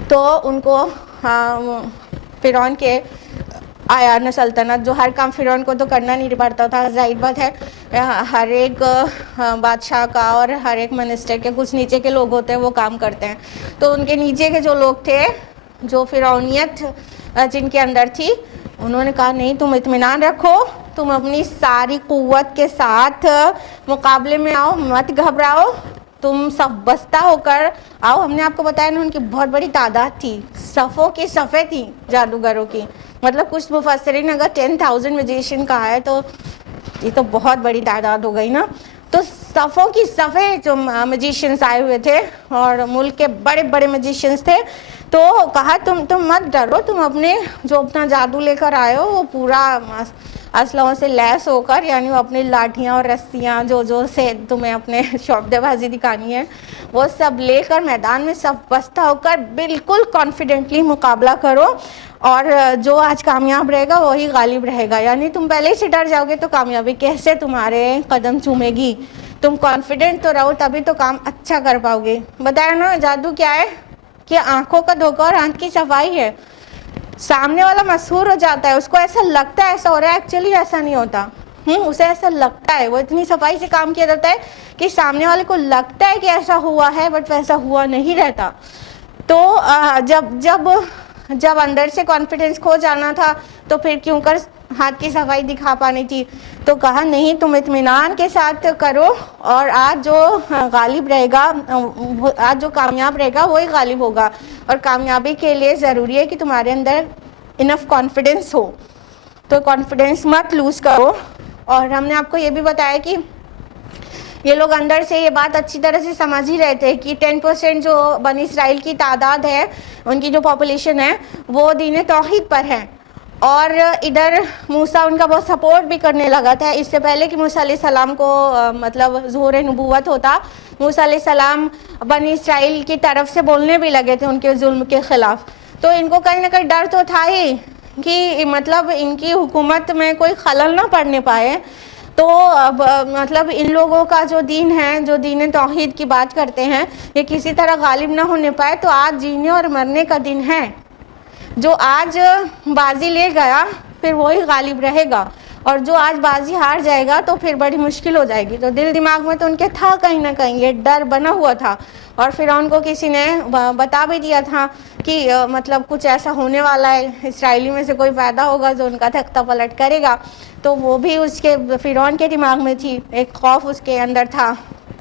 تو ان کو فرعون کے آیا نہ سلطنت, جو ہر کام فرعون کو تو کرنا نہیں پڑتا تھا, ظاہر بات ہے ہر ایک بادشاہ کا اور ہر ایک منسٹر کے کچھ نیچے کے لوگ ہوتے ہیں وہ کام کرتے ہیں. تو ان کے نیچے کے جو لوگ تھے, جو فرعونیت جن کے اندر تھی, انہوں نے کہا نہیں تم اطمینان رکھو, تم اپنی ساری قوت کے ساتھ مقابلے میں آؤ, مت گھبراؤ, تم سب بستہ ہو کر آؤ. ہم نے آپ کو بتایا نا ان کی بہت بڑی تعداد تھی, صفوں کی صفیں تھیں جادوگروں کی. مطلب کچھ مفسرین اگر 10,000 میجیشین کہا ہے تو یہ تو بہت بڑی تعداد ہو گئی نا. تو صفوں کی صفیں جو میجیشینس آئے ہوئے تھے اور ملک کے بڑے بڑے میجیشینس تھے. تو کہا تم مت ڈرو, تم جو اپنا جادو لے کر آئے ہو وہ پورا اسلحوں سے لیس ہو کر, یعنی وہ اپنی لاٹھیاں اور رسیاں جو سے تمہیں اپنے شعبدے بازی دکھانی ہے وہ سب لے کر میدان میں سب بستہ ہو کر بالکل کانفیڈنٹلی مقابلہ کرو, اور جو آج کامیاب رہے گا وہی غالب رہے گا. یعنی تم پہلے سے ڈر جاؤ گے تو کامیابی کیسے تمہارے قدم چومے گی. تم کانفیڈنٹ تو رہو تبھی تو کام اچھا کر پاؤ گے. بتایا نا جادو کیا ہے کہ آنکھوں کا دھوکہ اور آنکھ کی صفائی ہے. سامنے والا مسحور ہو جاتا ہے, اس کو ایسا لگتا ہے ایسا ہو رہا ہے, ایکچولی ایسا نہیں ہوتا. اسے ایسا لگتا ہے, وہ اتنی صفائی سے کام کیا جاتا ہے کہ سامنے والے کو لگتا ہے کہ ایسا ہوا ہے بٹ ویسا ہوا نہیں رہتا. تو جب اندر سے کانفیڈنس کھو جانا تھا تو پھر کیوں کر ہاتھ کی صفائی دکھا پانی تھی. تو کہا نہیں تم اطمینان کے ساتھ کرو, اور آج جو غالب رہے گا, آج جو کامیاب رہے گا وہی غالب ہوگا. اور کامیابی کے لیے ضروری ہے کہ تمہارے اندر انف کانفیڈنس ہو, تو کانفیڈنس مت لوز کرو. اور ہم نے آپ کو یہ بھی بتایا کہ یہ لوگ اندر سے یہ بات اچھی طرح سے سمجھ ہی رہے تھے کہ 10% جو بنی اسرائیل کی تعداد ہے, ان کی جو پاپولیشن ہے وہ دین توحید پر ہے. اور ادھر موسیٰ ان کا بہت سپورٹ بھی کرنے لگا تھا. اس سے پہلے کہ موسیٰ علیہ السلام کو مطلب ظہور نبوت ہوتا, موسیٰ علیہ السلام بنی اسرائیل کی طرف سے بولنے بھی لگے تھے ان کے ظلم کے خلاف. تو ان کو کہیں نہ کہیں ڈر تو تھا ہی کہ مطلب ان کی حکومت میں کوئی خلل نہ پڑنے پائے. تو مطلب ان لوگوں کا جو دین ہے, جو دین توحید کی بات کرتے ہیں, یہ کسی طرح غالب نہ ہونے پائے. تو آج جینے اور مرنے کا دن ہے, جو آج بازی لے گیا پھر وہی غالب رہے گا, اور جو آج بازی ہار جائے گا تو پھر بڑی مشکل ہو جائے گی. تو دل دماغ میں تو ان کے تھا کہیں نہ کہیں یہ ڈر بنا ہوا تھا. اور فرعون کو کسی نے بتا بھی دیا تھا کہ مطلب کچھ ایسا ہونے والا ہے, اسرائیلی میں سے کوئی پیدا ہوگا جو ان کا تختہ پلٹ کرے گا. تو وہ بھی اس کے فرعون کے دماغ میں تھی, ایک خوف اس کے اندر تھا.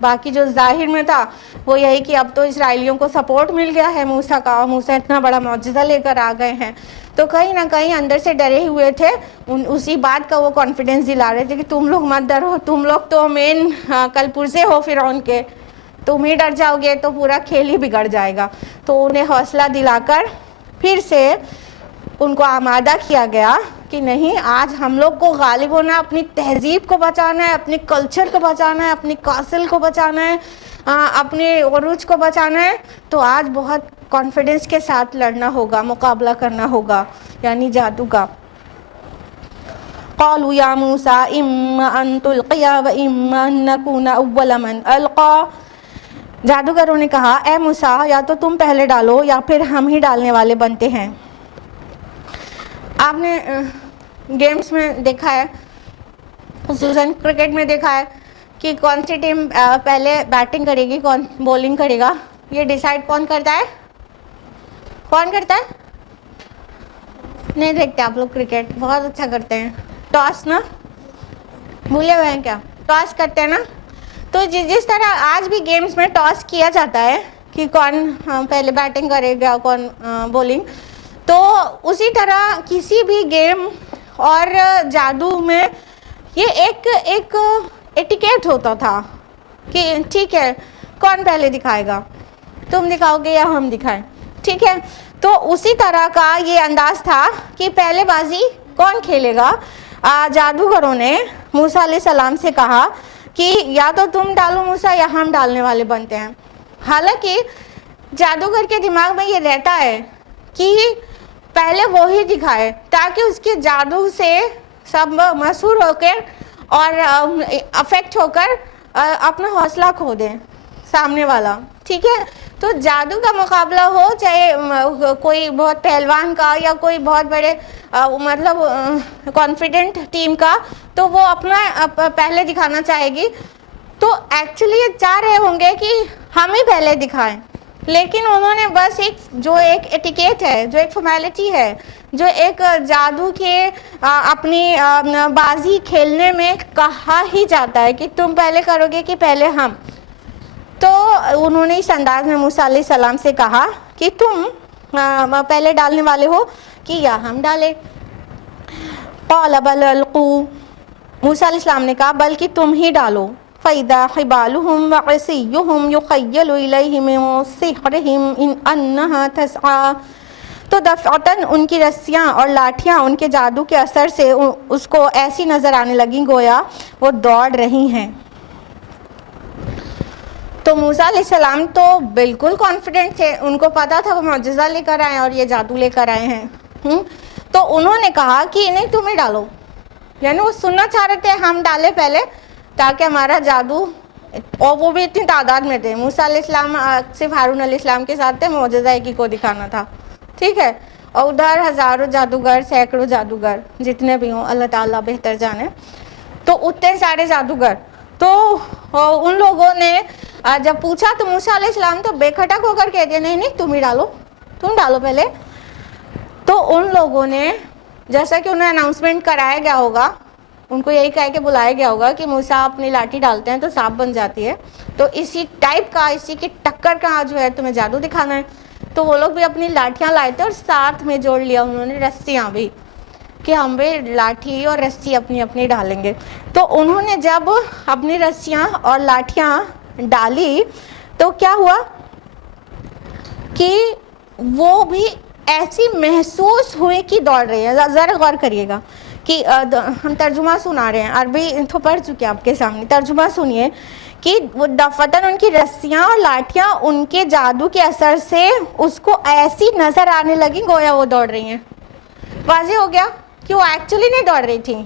باقی جو ظاہر میں تھا وہ یہی کہ اب تو اسرائیلیوں کو سپورٹ مل گیا ہے موسیٰ کا, اور موسیٰ اتنا بڑا معجزہ لے کر آ گئے ہیں. تو کہیں نہ کہیں اندر سے ڈرے ہوئے تھے, اسی بات کا وہ کانفیڈنس دلا رہے تھے کہ تم لوگ مت ڈرو, تم لوگ تو مین کل پرزے ہو فرعون کے, تم ہی ڈر جاؤ گے تو پورا کھیل ہی بگڑ جائے گا. تو انہیں حوصلہ دلا کر پھر سے ان کو آمادہ کیا گیا کہ نہیں, آج ہم لوگ کو غالب ہونا ہے, اپنی تہذیب کو بچانا ہے, اپنے کلچر کو بچانا ہے, اپنی کاسل کو بچانا ہے, اپنے عروج کو بچانا ہے. تو آج بہت کانفیڈنس کے ساتھ لڑنا ہوگا, مقابلہ کرنا ہوگا, یعنی جادو کا. قالوا یا موسیٰ اما ان تلقی و اما ان نکون اول من القا. جادوگروں نے کہا اے موسیٰ یا تو تم پہلے ڈالو یا پھر ہم ہی ڈالنے والے بنتے ہیں. آپ نے گیمز میں دیکھا ہے, خصوصاً کرکٹ میں دیکھا ہے کہ کون سی ٹیم پہلے بیٹنگ کرے گی, کون بولنگ کرے گا, یہ ڈیسائیڈ کون کرتا ہے؟ کون کرتا ہے؟ نہیں دیکھتے آپ لوگ کرکٹ؟ بہت اچھا کرتے ہیں. ٹاس نا, بھولے ہوئے ہیں کیا؟ ٹاس کرتے ہیں نا. تو جس طرح آج بھی گیمز میں ٹاس کیا جاتا ہے کہ کون پہلے بیٹنگ کرے گا کون بولنگ, تو اسی طرح کسی بھی گیم اور جادو میں یہ ایک ایٹیکیٹ ہوتا تھا کہ ٹھیک ہے کون پہلے دکھائے گا, تم دکھاؤ گے یا ہم دکھائیں, ٹھیک ہے. تو اسی طرح کا یہ انداز تھا کہ پہلے بازی کون کھیلے گا. جادوگروں نے موسیٰ علیہ السلام سے کہا کہ یا تو تم ڈالو موسیٰ یا ہم ڈالنے والے بنتے ہیں. حالانکہ جادوگر کے دماغ میں یہ رہتا ہے کہ پہلے وہی دکھائے تاکہ اس کے جادو سے سب مسحور ہو کر اور افیکٹ ہو کر اپنا حوصلہ کھو دیں سامنے والا, ٹھیک ہے. تو جادو کا مقابلہ ہو چاہے کوئی بہت پہلوان کا یا کوئی بہت بڑے مطلب کانفیڈنٹ ٹیم کا, تو وہ اپنا پہلے دکھانا چاہے گی. تو ایکچولی یہ چاہ رہے ہوں گے کہ ہم ہی پہلے دکھائیں, لیکن انہوں نے بس ایک ایٹیکیٹ ہے, جو ایک فارمیلٹی ہے, جو ایک جادو کے اپنی بازی کھیلنے میں کہا ہی جاتا ہے کہ تم پہلے کرو گے کہ پہلے ہم. تو انہوں نے اس انداز میں موسیٰ علیہ السلام سے کہا کہ تم پہلے ڈالنے والے ہو کہ یا ہم ڈالیں. قال بل القوا, موسیٰ علیہ السلام نے کہا بلکہ تم ہی ڈالو. فَإِذَا حِبَالُهُمْ وَعِصِيُّهُمْ يُخَيَّلُ إِلَيْهِ مِنْ سِحْرِهِمْ أَنَّهَا تَسْعَىٰ. تو دفعتاً ان کی رسیاں اور لاٹھیاں ان کے جادو کے اثر سے اس کو ایسی نظر آنے لگیں گویا وہ دوڑ رہی ہیں. تو موسیٰ علیہ السلام تو بالکل کانفیڈنٹ تھے, ان کو پتا تھا وہ معجزہ لے کر آئے اور یہ جادو لے کر آئے ہیں. تو انہوں نے کہا کہ نہیں تم ہی ڈالو, یعنی وہ سننا چاہ رہے تھے ہم ڈالے پہلے تاکہ ہمارا جادو, اور وہ بھی اتنی تعداد میں تھے. موسیٰ علیہ السلام صرف ہارون علیہ السلام کے ساتھ تھے, معجزہ ایک ہی کو دکھانا تھا, ٹھیک ہے. اور ادھر ہزاروں جادوگر, سینکڑوں جادوگر, جتنے بھی ہوں اللہ تعالیٰ بہتر جانے. تو اتنے سارے جادوگر, تو ان لوگوں نے جب پوچھا تو موسیٰ علیہ السلام تو بے کھٹک ہو کر کہہ دیا نہیں تم ہی ڈالو, تم ڈالو پہلے. تو ان لوگوں نے جیسا کہ انہیں اناؤنسمنٹ کرایا گیا ہوگا, ان کو یہی کہہ کے بلایا گیا ہوگا کہ موسیٰ اپنی لاٹھی ڈالتے ہیں تو سانپ بن جاتی ہے, تو اسی ٹائپ کا, اسی کی ٹکر کا جو ہے تمہیں جادو دکھانا ہے. تو وہ لوگ بھی اپنی لاٹھیاں لائے تھے اور ساتھ میں جوڑ لیا انہوں نے رسیاں بھی کہ ہم بھی لاٹھی اور رسی اپنی اپنی ڈالیں گے. تو انہوں نے جب اپنی رسیاں اور لاٹھیاں ڈالی تو کیا ہوا کہ وہ بھی ایسی محسوس ہوئی کہ دوڑ رہی ہے. ذرا غور کریے گا کہ ہم ترجمہ سنا رہے ہیں, عربی تو پڑھ چکے آپ کے سامنے, ترجمہ سنیے کہ وہ دفعتاً ان کی رسیاں اور لاٹھیاں ان کے جادو کے اثر سے اس کو ایسی نظر آنے لگی گویا وہ دوڑ رہی ہیں. واضح ہو گیا کہ وہ ایکچولی نہیں دوڑ رہی تھی,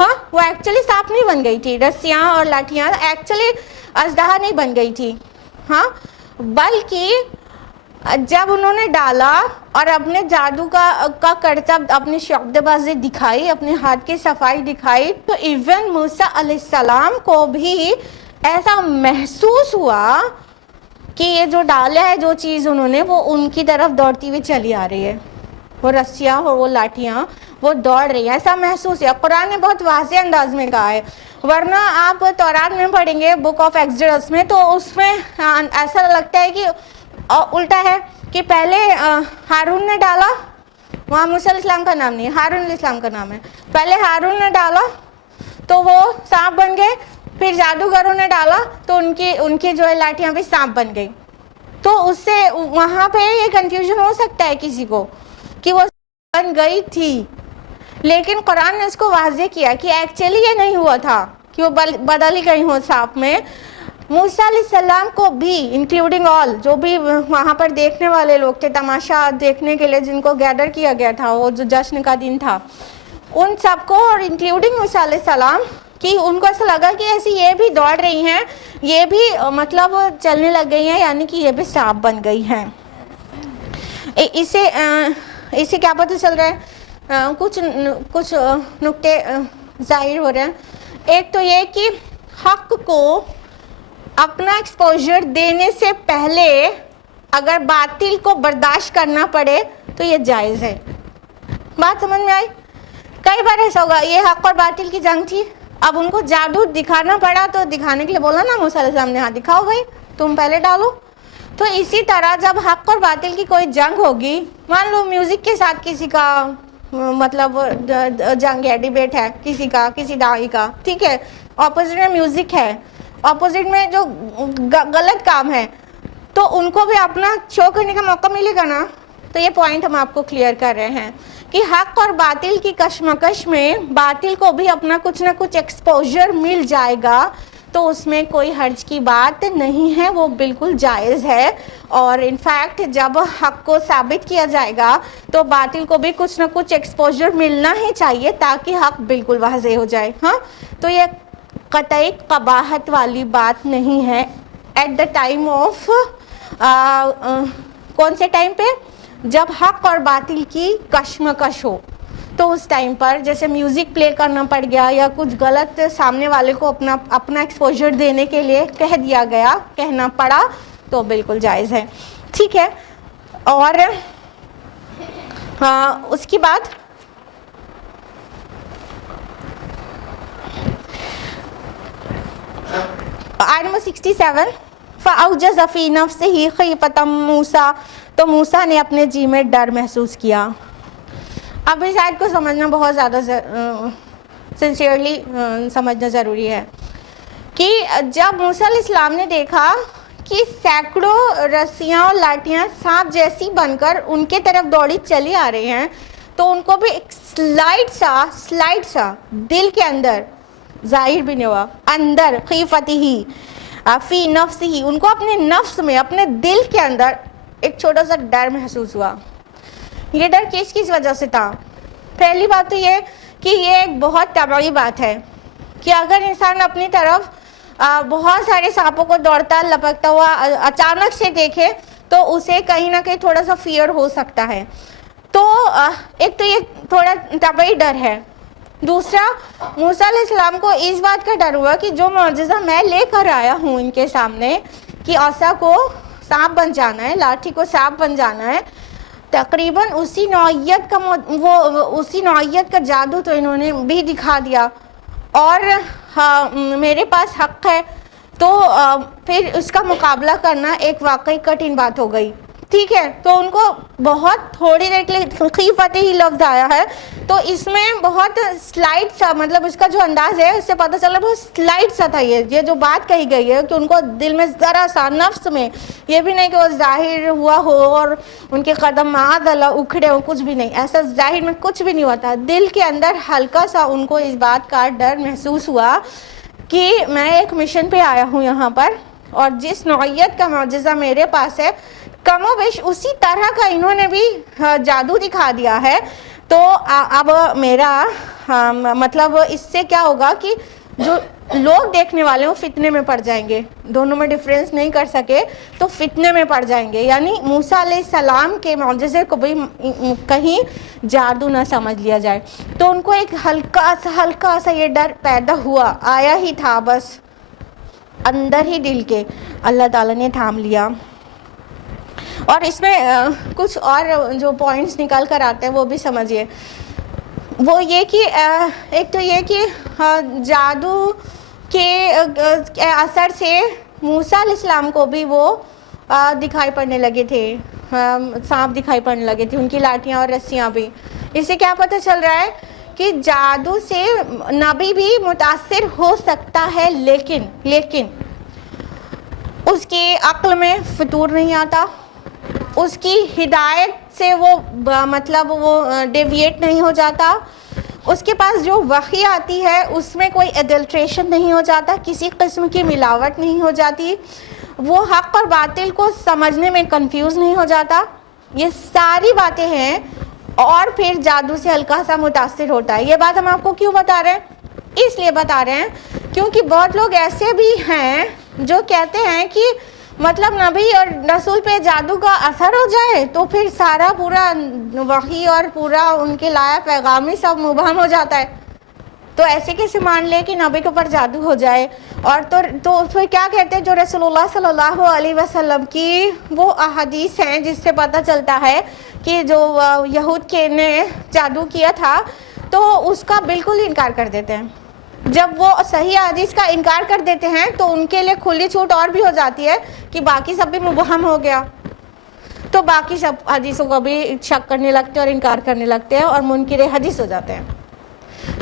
ہاں وہ ایکچولی سانپ نہیں بن گئی تھی, رسیاں اور لاٹھیاں ایکچولی اژدہا نہیں بن گئی تھی, ہاں, بلکہ جب انہوں نے ڈالا اور اپنے جادو کا کرتب, اپنی شعبدے بازی دکھائی, اپنے ہاتھ کی صفائی دکھائی, تو ایون موسیٰ علیہ السلام کو بھی ایسا محسوس ہوا کہ یہ جو ڈالا ہے جو چیز انہوں نے وہ ان کی طرف دوڑتی ہوئی چلی آ رہی ہے, وہ رسیاں اور وہ لاٹھیاں وہ دوڑ رہی ہیں, ایسا محسوس ہے. قرآن نے بہت واضح انداز میں کہا ہے, ورنہ آپ تورات میں پڑھیں گے بک آف ایکسڈس میں تو اس میں ایسا لگتا ہے کہ الٹا ہے کہ پہلے ہارون نے ڈالا, وہاں موسیٰ علیہ السلام کا نام نہیں, ہارون علیہ السلام کا نام ہے, پہلے ہارون نے ڈالا تو وہ سانپ بن گئے, پھر جادوگروں نے ڈالا تو ان کی جو ہے لاٹھیاں بھی سانپ بن گئی. تو اس سے وہاں پہ یہ کنفیوژن ہو سکتا ہے کسی کو کہ وہ بن گئی تھی, لیکن قرآن نے اس کو واضح کیا کہ ایکچولی یہ نہیں ہوا تھا کہ وہ بدل ہی گئی ہو سانپ میں. موسیٰ علیہ السلام کو بھی انکلوڈنگ آل جو بھی وہاں پر دیکھنے والے لوگ تھے, تماشا دیکھنے کے لیے جن کو گیدر کیا گیا تھا, وہ جو جشن کا دن تھا, ان سب کو اور انکلوڈنگ موسیٰ علیہ السلام کہ ان کو ایسا لگا کہ ایسی یہ بھی دوڑ رہی ہیں, یہ بھی مطلب چلنے لگ گئی ہیں, یعنی کہ یہ بھی سانپ بن گئی ہیں. اسے کیا پتہ چل رہا ہے؟ کچھ نکتے ظاہر ہو رہے ہیں. ایک تو یہ کہ حق کو اپنا ایکسپوجر دینے سے پہلے اگر باطل کو برداشت کرنا پڑے تو یہ جائز ہے. بات سمجھ میں آئی؟ کئی بار ایسا ہوگا, یہ حق اور باطل کی جنگ تھی, اب ان کو جادو دکھانا پڑا تو دکھانے کے لیے بولا نا موسیٰ علیہ السلام نے, ہاں دکھاؤ بھائی, تم پہلے ڈالو. تو اسی طرح جب حق اور باطل کی کوئی جنگ ہوگی, مان لو میوزک کے ساتھ کسی کا مطلب جنگ ہے, ڈیبیٹ ہے کسی کا, کسی داعی کا, ٹھیک ہے, اپوزٹ میں میوزک ہے, اپوزٹ میں جو غلط کام ہے, تو ان کو بھی اپنا شو کرنے کا موقع ملے گا نا. تو یہ پوائنٹ ہم آپ کو کلیئر کر رہے ہیں کہ حق اور باطل کی کشمکش میں باطل کو بھی اپنا کچھ نہ کچھ ایکسپوجر مل جائے گا, تو اس میں کوئی حرج کی بات نہیں ہے, وہ بالکل جائز ہے. اور انفیکٹ جب حق کو ثابت کیا جائے گا تو باطل کو بھی کچھ نہ کچھ ایکسپوجر ملنا ہی چاہیے تاکہ حق بالکل واضح ہو جائے. ہاں, تو یہ قطعی قباحت والی بات نہیں ہے ایٹ دا ٹائم آف کون سے ٹائم پہ؟ جب حق اور باطل کی کشمکش ہو, تو اس ٹائم پر جیسے میوزک پلے کرنا پڑ گیا یا کچھ غلط سامنے والے کو اپنا ایکسپوجر دینے کے لیے کہہ دیا گیا, کہنا پڑا, تو بالکل جائز ہے. ٹھیک ہے. اور اس کی بعد آیت نمبر 67, فَأَوْجَسَ فِي نَفْسِهِ خِیفَةً مُوسیٰ, تو موسیٰ نے اپنے جی میں ڈر محسوس کیا. اب اس آیت کو سمجھنا بہت زیادہ سنسیئرلی سمجھنا ضروری ہے کہ جب موسیٰ علیہ السلام نے دیکھا کہ سینکڑوں رسیاں اور لاٹیاں سانپ جیسی بن کر ان کے طرف دوڑی چلی آ رہی ہیں, تو ان کو بھی ایک سلائٹ سا دل کے اندر, ظاہر بھی نہیں ہوا, اندر خیفتہ فی نفسہ, ان کو اپنے نفس میں, اپنے دل کے اندر ایک چھوٹا سا ڈر محسوس ہوا. یہ ڈر کس وجہ سے تھا؟ پہلی بات تو یہ کہ یہ ایک بہت طبعی بات ہے کہ اگر انسان اپنی طرف بہت سارے سانپوں کو دوڑتا لپکتا ہوا اچانک سے دیکھے تو اسے کہیں نہ کہیں تھوڑا سا فیئر ہو سکتا ہے. تو ایک تو یہ تھوڑا طبعی ڈر ہے. دوسرا, موسیٰ علیہ السلام کو اس بات کا ڈر ہوا کہ جو معجزہ میں لے کر آیا ہوں ان کے سامنے کہ عصا کو سانپ بن جانا ہے, لاٹھی کو سانپ بن جانا ہے, تقریباً اسی نوعیت کا جادو تو انہوں نے بھی دکھا دیا, اور میرے پاس حق ہے, تو پھر اس کا مقابلہ کرنا ایک واقعی کٹھن بات ہو گئی. ٹھیک ہے. تو ان کو بہت تھوڑی دیر کے لیے خیفتے ہی لفظ آیا ہے, تو اس میں بہت سلائٹ سا, مطلب اس کا جو انداز ہے اس سے پتہ چلا بہت سلائٹ سا تھا یہ جو بات کہی گئی ہے, کہ ان کو دل میں ذرا سا, نفس میں, یہ بھی نہیں کہ وہ ظاہر ہوا ہو اور ان کے قدم معاذ اللہ اکھڑے ہو, کچھ بھی نہیں, ایسا ظاہر میں کچھ بھی نہیں ہوتا. دل کے اندر ہلکا سا ان کو اس بات کا ڈر محسوس ہوا کہ میں ایک مشن پہ آیا ہوں یہاں پر, اور جس نوعیت کا معجزہ میرے پاس ہے کم و بیش اسی طرح کا انہوں نے بھی جادو دکھا دیا ہے. تو اب میرا مطلب اس سے کیا ہوگا کہ جو لوگ دیکھنے والے ہوں فتنے میں پڑ جائیں گے, دونوں میں ڈیفرنس نہیں کر سکے تو فتنے میں پڑ جائیں گے. یعنی موسیٰ علیہ السلام کے معجزے کو بھی کہیں جادو نہ سمجھ لیا جائے. تو ان کو ایک ہلکا سا یہ ڈر پیدا ہوا, آیا ہی تھا بس اندر ہی دل کے, اللہ تعالیٰ نے تھام لیا. اور اس میں کچھ اور جو پوائنٹس نکال کر آتے ہیں وہ بھی سمجھیے. وہ یہ کہ ایک تو یہ کہ جادو کے اثر سے موسیٰ علیہ السلام کو بھی وہ دکھائی پڑنے لگے تھے, سانپ دکھائی پڑنے لگے تھے, ان کی لاٹیاں اور رسیاں بھی. اس سے کیا پتہ چل رہا ہے کہ جادو سے نبی بھی متاثر ہو سکتا ہے, لیکن اس کی عقل میں فطور نہیں آتا, اس کی ہدایت سے وہ مطلب وہ ڈیویٹ نہیں ہو جاتا, اس کے پاس جو وحی آتی ہے اس میں کوئی ایڈلٹریشن نہیں ہو جاتا, کسی قسم کی ملاوٹ نہیں ہو جاتی, وہ حق اور باطل کو سمجھنے میں کنفیوز نہیں ہو جاتا. یہ ساری باتیں ہیں اور پھر جادو سے ہلکا سا متاثر ہوتا ہے. یہ بات ہم آپ کو کیوں بتا رہے ہیں؟ اس لیے بتا رہے ہیں کیونکہ بہت لوگ ایسے بھی ہیں جو کہتے ہیں کہ مطلب نبی اور رسول پہ جادو کا اثر ہو جائے تو پھر سارا پورا وحی اور پورا ان کے لایا پیغامی سب مبہم ہو جاتا ہے. تو ایسے کیسے مان لے کہ نبی کے اوپر جادو ہو جائے؟ اور تو پھر کیا کہتے ہیں، جو رسول اللہ صلی اللہ علیہ وسلم کی وہ احادیث ہیں جس سے پتہ چلتا ہے کہ جو یہود کے نے جادو کیا تھا تو اس کا بالکل انکار کر دیتے ہیں. جب وہ صحیح حدیث کا انکار کر دیتے ہیں تو ان کے لیے کھلی چھوٹ اور بھی ہو جاتی ہے کہ باقی سب بھی مبہم ہو گیا، تو باقی سب حدیثوں کو بھی شک کرنے لگتے ہیں اور انکار کرنے لگتے ہیں اور منکر حدیث ہو جاتے ہیں.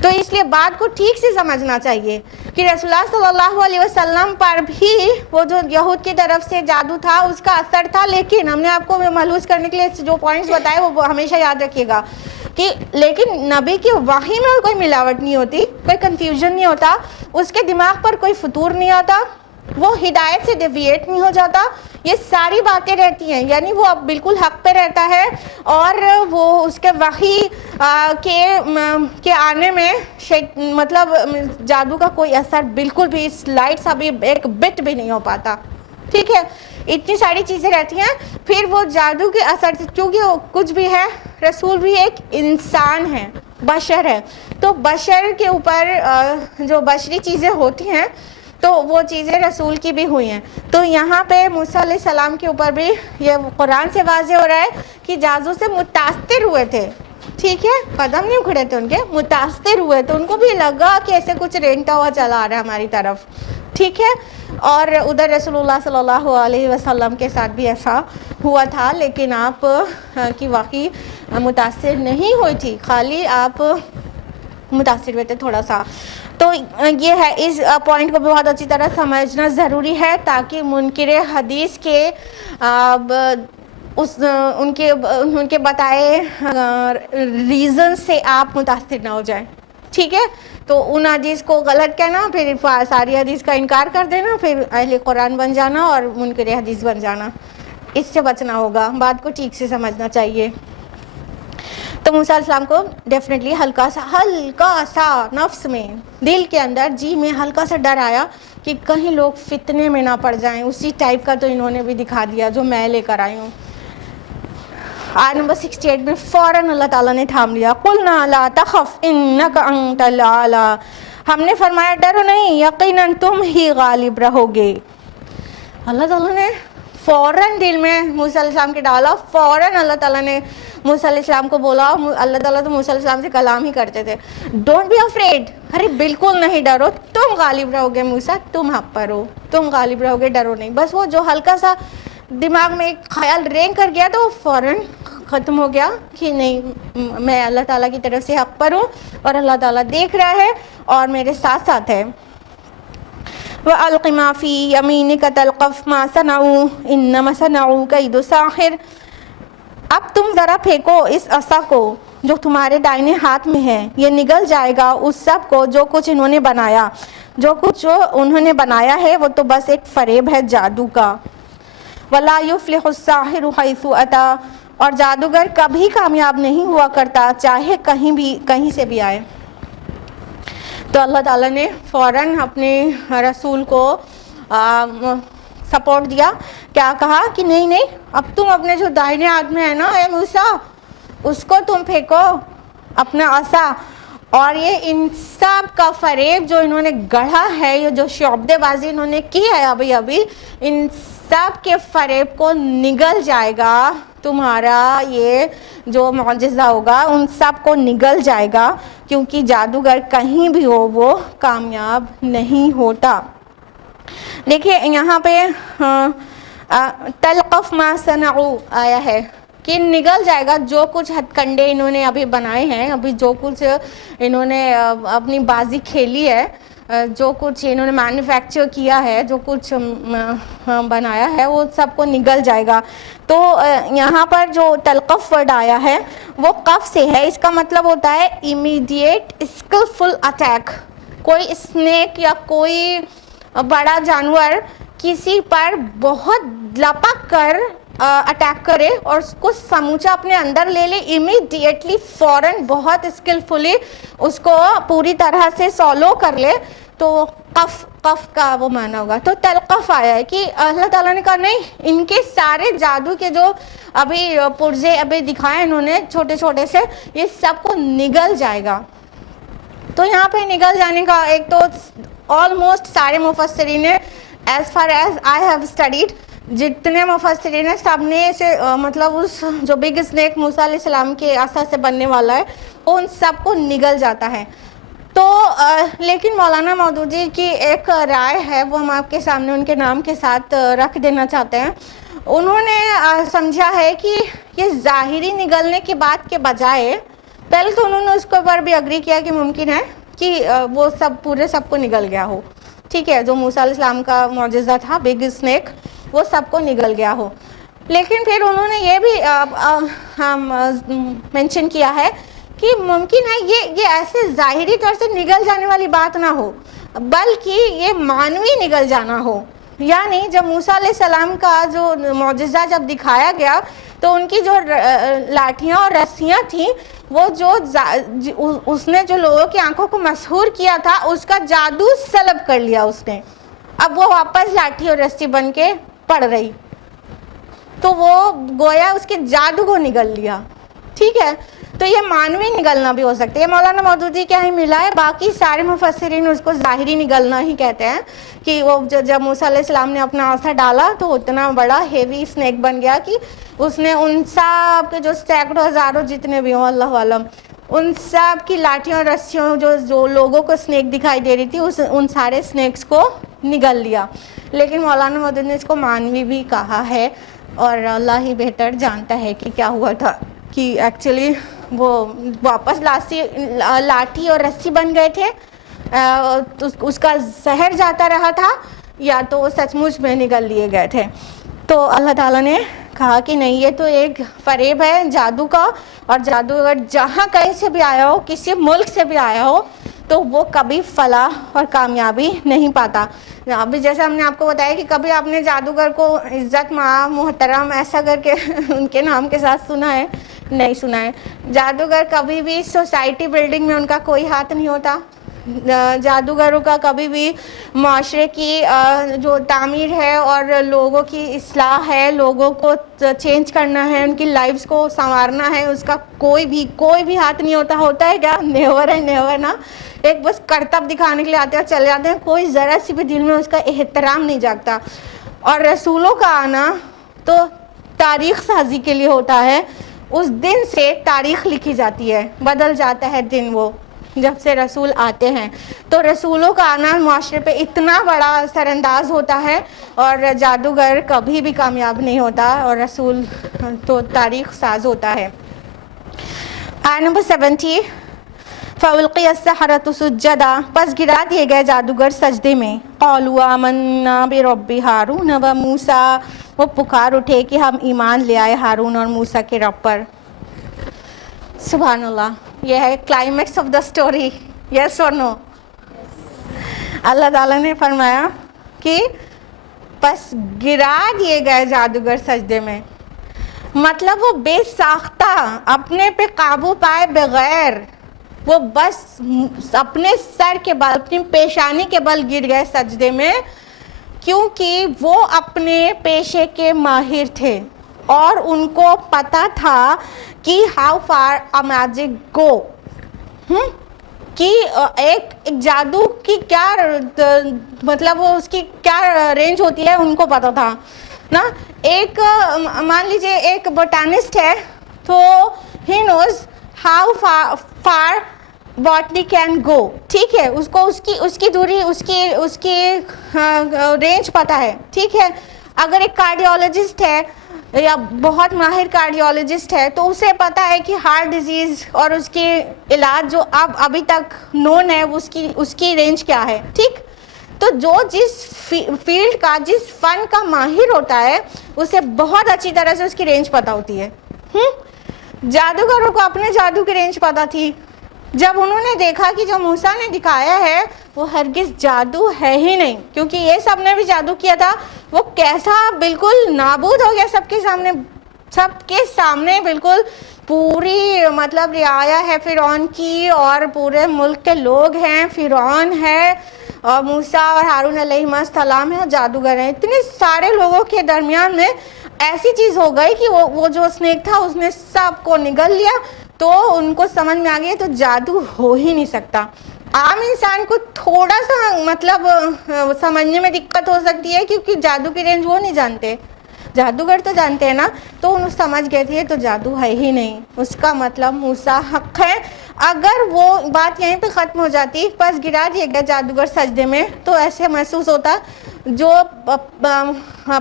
تو اس لیے بات کو ٹھیک سے سمجھنا چاہیے کہ رسول اللہ صلی اللہ علیہ وسلم پر بھی وہ جو یہود کی طرف سے جادو تھا اس کا اثر تھا، لیکن ہم نے آپ کو ملحوظ کرنے کے لیے جو پوائنٹس بتائے وہ ہمیشہ یاد رکھیے گا کہ لیکن نبی کی وحی میں کوئی ملاوٹ نہیں ہوتی، کوئی کنفیوژن نہیں ہوتا، اس کے دماغ پر کوئی فطور نہیں آتا، وہ ہدایت سے ڈیویٹ نہیں ہو جاتا، یہ ساری باتیں رہتی ہیں. یعنی وہ اب بالکل حق پہ رہتا ہے اور وہ اس کے وحی کے آنے میں مطلب جادو کا کوئی اثر بالکل بھی سلائٹ سا بھی ایک بٹ بھی نہیں ہو پاتا. ٹھیک ہے، اتنی ساری چیزیں رہتی ہیں. پھر وہ جادو کے اثر سے، چونکہ وہ کچھ بھی ہے، رسول بھی ایک انسان ہے، بشر ہے، تو بشر کے اوپر جو بشری چیزیں ہوتی ہیں تو وہ چیزیں رسول کی بھی ہوئی ہیں. تو یہاں پہ موسیٰ علیہ السلام کے اوپر بھی یہ قرآن سے واضح ہو رہا ہے کہ جادو سے متاثر ہوئے تھے. ٹھیک ہے، قدم نہیں اکھڑے تھے ان کے، متاثر ہوئے تو ان کو بھی لگا کہ ایسے کچھ رینگتا ہوا چلا آ رہا ہے ہماری طرف. ٹھیک ہے، اور ادھر رسول اللہ صلی اللہ علیہ وسلم کے ساتھ بھی ایسا ہوا تھا، لیکن آپ کی واقعی متاثر نہیں ہوئی تھی، خالی آپ متاثر ہوئے تھے تھوڑا سا. تو یہ ہے، اس پوائنٹ کو بہت اچھی طرح سمجھنا ضروری ہے تاکہ منکر حدیث کے ان کے بتائے ریزن سے آپ متاثر نہ ہو جائیں. ٹھیک ہے، تو ان حدیث کو غلط کہنا، پھر ساری حدیث کا انکار کر دینا، پھر اہل قرآن بن جانا اور منکر حدیث بن جانا، اس سے بچنا ہوگا. بات کو ٹھیک سے سمجھنا چاہیے. تو موسیٰ علیہ السلام کو ڈیفینیٹلی ہلکا سا نفس میں، دل کے اندر، جی میں ہلکا سا ڈر آیا کہ کہیں لوگ فتنے میں نہ پڑ جائیں. اسی ٹائپ کا تو انہوں نے بھی دکھا دیا جو میں لے کر آئی ہوں. آیت نمبر 68 میں فوراً اللہ تعالیٰ نے تھام لیا. قُلْنَا لَا تَخَفْ إِنَّكَ أَنْتَ الْأَعْلَىٰ، ہم نے فرمایا ڈرو نہیں، یقیناً تم ہی غالب رہو گے. اللہ تعالیٰ نے فوراً دل میں موسیٰ علیہ السلام کے ڈالا. فوراً اللہ تعالیٰ نے موسیٰ علیہ السلام کو بولا. اللہ تعالیٰ تو موسیٰ علیہ السلام سے کلام ہی کرتے تھے. ڈونٹ بی افریڈ، ارے بالکل نہیں ڈرو، تم غالب رہو گے موسیٰ، تم حق پر ہو، تم غالب رہو گے، ڈرو نہیں. بس وہ جو ہلکا سا دماغ میں ایک خیال رینگ کر گیا تو فوراً ختم ہو گیا کہ نہیں، میں اللہ تعالیٰ کی طرف سے حق پر ہوں اور اللہ تعالیٰ دیکھ رہا ہے اور میرے ساتھ ساتھ ہے. وَأَلْقِ مَا فِي يَمِينِكَ تَلْقَفْ مَا صَنَعُوا إِنَّمَا صَنَعُوا كَيْدُ سَاحِرٍ، اب تم ذرا پھینکو اس عصا کو جو تمہارے دائیں ہاتھ میں ہے، یہ نگل جائے گا اس سب کو جو کچھ انہوں نے بنایا. جو کچھ انہوں نے بنایا ہے وہ تو بس ایک فریب ہے جادو کا. وَلَا يُفْلِحُ السَّاحِرُ حَيْثُ أَتَىٰ، اور جادوگر کبھی کامیاب نہیں ہوا کرتا چاہے کہیں سے بھی آئے. تو اللہ تعالیٰ نے فوراً اپنے رسول کو سپورٹ دیا. کیا کہا کہ نہیں، اب تم اپنے جو دائیں ہاتھ میں ہے نا اے موسیٰ، اس کو تم پھینکو، اپنا عصا. اور یہ ان سب کا فریب جو انہوں نے گڑھا ہے، یہ جو شعبدے بازی انہوں نے کی ہے ابھی، ان سب کے فریب کو نگل جائے گا. تمہارا یہ جو معجزہ ہوگا ان سب کو نگل جائے گا، کیونکہ جادوگر کہیں بھی ہو وہ کامیاب نہیں ہوتا. دیکھیے یہاں پہ تلقف ما صنعوا آیا ہے کہ نگل جائے گا جو کچھ ہتھ کنڈے انہوں نے ابھی بنائے ہیں، ابھی جو کچھ انہوں نے اپنی بازی کھیلی ہے، جو کچھ انہوں نے مینوفیکچر کیا ہے، جو کچھ بنایا ہے، وہ سب کو نگل جائے گا. تو یہاں پر جو تلقف ورڈ آیا ہے وہ قف سے ہے. اس کا مطلب ہوتا ہے امیڈیٹ اسکلفل اٹیک. کوئی اسنیک یا کوئی بڑا جانور کسی پر بہت لپک کر اٹیک کرے اور اس کو سموچا اپنے اندر لے لے, امیڈیٹلی فوراً بہت اسکلفلی اس کو پوری طرح سے سولو کر لے, تو قف کا وہ معنی ہوگا. تو تلقف آیا ہے کہ اللہ تعالیٰ نے کہا نہیں, ان کے سارے جادو کے جو ابھی پرزے ابھی دکھائے انہوں نے چھوٹے چھوٹے سے, یہ سب کو نگل جائے گا. تو یہاں پہ نگل جانے کا ایک تو آلموسٹ سارے مفسرین نے, as far as I have studied, جتنے مفسرین ہیں سب نے اسے مطلب اس جو بگ اسنیک موسیٰ علیہ السلام کے عصا سے بننے والا ہے ان سب کو نگل جاتا ہے. تو لیکن مولانا مودودی کی ایک رائے ہے, وہ ہم آپ کے سامنے ان کے نام کے ساتھ رکھ دینا چاہتے ہیں. انہوں نے سمجھا ہے کہ یہ ظاہری نگلنے کی بات کے بجائے, پہلے تو انہوں نے اس کے اوپر بھی اگری کیا کہ ممکن ہے کہ وہ سب پورے سب کو نگل گیا ہو, ٹھیک ہے, جو موسیٰ علیہ السلام کا معجزہ تھا بگ اسنیک وہ سب کو نگل گیا ہو. لیکن پھر انہوں نے یہ بھی مینشن کیا ہے کہ ممکن ہے یہ ایسے ظاہری طور سے نگل جانے والی بات نہ ہو, بلکہ یہ معنوی نگل جانا ہو. یعنی جب موسیٰ علیہ السلام کا جو معجزہ جب دکھایا گیا تو ان کی جو لاٹھیاں اور رسیاں تھیں, وہ جو اس نے جو لوگوں کی آنکھوں کو مسحور کیا تھا اس کا جادو سلب کر لیا اس نے. اب وہ واپس لاٹھی اور رسی بن کے پڑ رہی, تو وہ گویا اس کے جادو کو نگل لیا, ٹھیک ہے. تو یہ معنوی نگلنا بھی ہو سکتا ہے. یہ مولانا مودودی کیا ہی ملا ہے, باقی سارے مفسرین اس کو ظاہری نگلنا ہی کہتے ہیں کہ وہ جب موسیٰ علیہ السلام نے اپنا عصا ڈالا تو اتنا بڑا ہیوی اسنیک بن گیا کہ اس نے ان سب کے جو سینکڑوں ہزاروں جتنے بھی ہوں اللہ عالم, ان سب کی لاٹھیوں اور رسیوں جو لوگوں کو اسنیک دکھائی دے رہی تھی ان سارے اسنیکس کو نگل لیا. لیکن مولانا مودودی نے اس کو معنوی بھی کہا ہے, اور اللہ ہی بہتر جانتا ہے کہ کیا ہوا تھا, کہ ایکچولی وہ واپس لاٹھی اور رسی بن گئے تھے, اس کا زہر جاتا رہا تھا, یا تو وہ سچ مچ میں نگل لیے گئے تھے. تو اللہ تعالیٰ نے کہا کہ نہیں, یہ تو ایک فریب ہے جادو کا, اور جادو اگر جہاں کہیں سے بھی آیا ہو, کسی ملک سے بھی آیا ہو, تو وہ کبھی فلاح اور کامیابی نہیں پاتا. ابھی جیسے ہم نے آپ کو بتایا کہ کبھی آپ نے جادوگر کو عزت محترم ایسا کر کے ان کے نام کے ساتھ سنا ہے؟ نہیں سنا ہے. جادوگر کبھی بھی سوسائٹی بلڈنگ میں ان کا کوئی ہاتھ نہیں ہوتا. جادوگروں کا کبھی بھی معاشرے کی جو تعمیر ہے اور لوگوں کی اصلاح ہے, لوگوں کو چینج کرنا ہے, ان کی لائفز کو سنوارنا ہے, اس کا کوئی بھی ہاتھ نہیں ہوتا. ہوتا ہے کیا؟ نیور ہے, نیور نا. ایک بس کرتب دکھانے کے لیے آتے ہیں اور چلے جاتے ہیں, کوئی ذرا سی بھی دل میں اس کا احترام نہیں جاگتا. اور رسولوں کا آنا تو تاریخ سازی کے لیے ہوتا ہے. اس دن سے تاریخ لکھی جاتی ہے, بدل جاتا ہے دن وہ جب سے رسول آتے ہیں. تو رسولوں کا آنا معاشرے پہ اتنا بڑا اثر انداز ہوتا ہے, اور جادوگر کبھی بھی کامیاب نہیں ہوتا, اور رسول تو تاریخ ساز ہوتا ہے. آیت نمبر 70, فَأُلْقِيَ السَّحَرَةُ سُجَّدًا, پس گرا دیے گئے جادوگر سجدے میں. قَالُوا آمَنَّا بِرَبِّ هَارُونَ وَمُوسَىٰ, وہ پکار اٹھے کہ ہم ایمان لے آئے ہارون اور موسیٰ کے رب پر. سبحان اللہ, یہ ہے کلائمیکس آف دا اسٹوری. یس اور نو؟ اللہ تعالیٰ نے فرمایا کہ پس گرا دیے گئے جادوگر سجدے میں, مطلب وہ بے ساختہ اپنے پہ قابو پائے بغیر وہ بس اپنے سر کے بل, اپنی پیشانی کے بل گر گئے سجدے میں, کیونکہ وہ اپنے پیشے کے ماہر تھے اور ان کو پتا تھا کہ how far a magic go, کہ ایک جادو کی کیا مطلب اس کی کیا رینج ہوتی ہے ان کو پتا تھا نا. ایک مان لیجئے ایک بوٹانسٹ ہے تو he knows how far botany can go, ٹھیک ہے, اس کو اس کی دوری اس کی رینج پتا ہے, ٹھیک ہے. اگر ایک کارڈیولوجسٹ ہے یا بہت ماہر کارڈیولوجسٹ ہے تو اسے پتا ہے کہ ہارٹ ڈیزیز اور اس کے علاج جو ابھی تک نون ہے اس کی رینج کیا ہے, ٹھیک. تو جو جس فیلڈ کا جس فن کا ماہر ہوتا ہے اسے بہت اچھی طرح سے اس کی رینج پتا ہوتی ہے. جادوگروں کو اپنے جادو کی رینج پتا تھی, جب انہوں نے دیکھا کہ جو موسیٰ نے دکھایا ہے وہ ہرگز جادو ہے ہی نہیں، کیونکہ یہ سب نے بھی جادو کیا تھا، وہ کیسا بالکل نابود ہو گیا سب کے سامنے بالکل پوری مطلب رعایا ہے فرعون کی، اور پورے ملک کے لوگ ہیں، فرعون ہے اور موسیٰ اور ہارون علیہ السلام ہے اور جادوگر ہیں، اتنے سارے لوگوں کے درمیان میں ایسی چیز ہو گئی کہ وہ جو اسنیک تھا اس نے سب کو نگل لیا، تو ان کو سمجھ میں آ گیا تو جادو ہو ہی نہیں سکتا۔ عام انسان کو تھوڑا سا مطلب سمجھنے میں دقت ہو سکتی ہے، کیونکہ جادو کی رینج وہ نہیں جانتے، جادوگر تو جانتے ہیں نا، تو انہوں سمجھ گئے تھے تو جادو ہے ہی نہیں، اس کا مطلب موسیٰ حق ہے۔ اگر وہ بات یہیں پہ ختم ہو جاتی، پس گرا دیے گئے جادوگر سجدے میں، تو ایسے محسوس ہوتا جو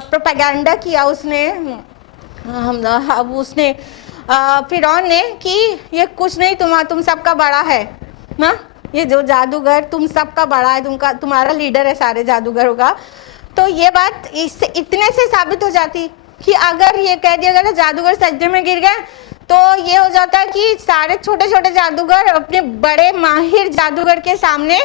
پروپیگنڈا کیا اس نے فرعون نے کہ یہ کچھ نہیں، تم سب کا بڑا ہے نا، یہ جو جادوگر تم سب کا بڑا ہے، تمہارا لیڈر ہے سارے جادوگروں کا، تو یہ بات اس سے اتنے سے ثابت ہو جاتی کہ اگر یہ کہہ دیا گیا جادوگر سجدے میں گر گئے، تو یہ ہو جاتا ہے کہ سارے چھوٹے چھوٹے جادوگر اپنے بڑے ماہر جادوگر کے سامنے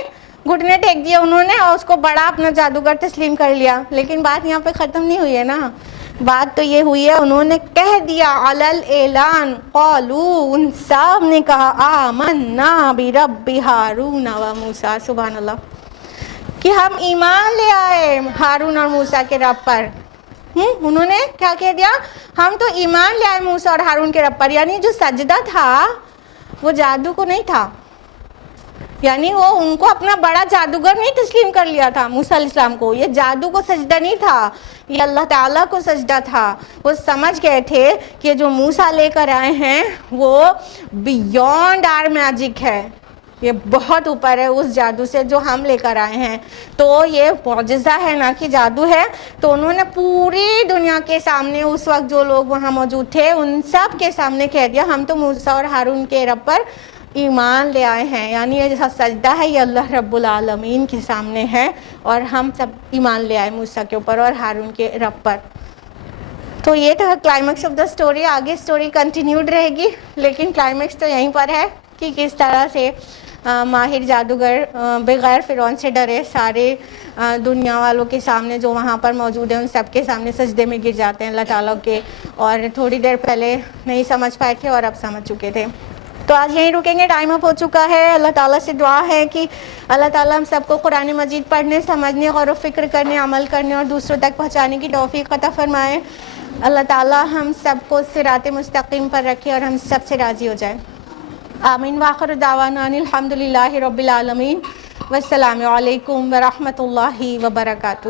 گھٹنے ٹیک دیے انہوں نے، اور اس کو بڑا اپنا جادوگر تسلیم کر لیا۔ لیکن بات یہاں پہ ختم نہیں ہوئی ہے نا، بات تو یہ ہوئی ہے انہوں نے کہہ دیا علل اعلان، قالوا، ان سب نے کہا آمنا برب ہارون و موسیٰ، سبحان اللہ، کہ ہم ایمان لے آئے ہارون اور موسیٰ کے رب پر۔ انہوں نے کیا کہہ دیا؟ ہم تو ایمان لے آئے موسیٰ اور ہارون کے رب پر، یعنی جو سجدہ تھا وہ جادو کو نہیں تھا، یعنی وہ ان کو اپنا بڑا جادوگر نہیں تسلیم کر لیا تھا موسیٰ علیہ السلام کو، یہ جادو کو سجدہ نہیں تھا، یہ اللہ تعالیٰ کو سجدہ تھا۔ وہ سمجھ گئے تھے کہ جو موسیٰ لے کر آئے ہیں وہ بیونڈ آر میجک ہے، یہ بہت اوپر ہے اس جادو سے جو ہم لے کر آئے ہیں، تو یہ معجزہ ہے نہ کہ جادو ہے۔ تو انہوں نے پوری دنیا کے سامنے، اس وقت جو لوگ وہاں موجود تھے ان سب کے سامنے کہہ دیا ہم تو موسیٰ اور ہارون کے رب پر ایمان لے آئے ہیں، یعنی یہ جیسا سجدہ ہے یہ اللہ رب العالمین کے سامنے ہے، اور ہم سب ایمان لے آئے موسیٰ کے اوپر اور ہارون کے رب پر۔ تو یہ تھا کلائمیکس آف دا سٹوری، آگے سٹوری کنٹینیوڈ رہے گی، لیکن کلائمیکس تو یہیں پر ہے کہ کس طرح سے ماہر جادوگر بغیر فرعون سے ڈرے سارے دنیا والوں کے سامنے جو وہاں پر موجود ہیں ان سب کے سامنے سجدے میں گر جاتے ہیں اللہ تعالیٰ کے، اور تھوڑی دیر پہلے نہیں سمجھ پائے تھے اور اب سمجھ چکے تھے۔ تو آج یہیں رکیں گے، ٹائم اپ ہو چکا ہے۔ اللہ تعالیٰ سے دعا ہے کہ اللہ تعالیٰ ہم سب کو قرآن مجید پڑھنے، سمجھنے، غور و فکر کرنے، عمل کرنے اور دوسروں تک پہنچانے کی توفیق عطا فرمائے۔ اللہ تعالیٰ ہم سب کو صراط مستقیم پر رکھے اور ہم سب سے راضی ہو جائے۔ آمین۔ وآخر دعوانا ان الحمدللہ رب العالمین، والسلام علیکم ورحمۃ اللہ وبرکاتہ۔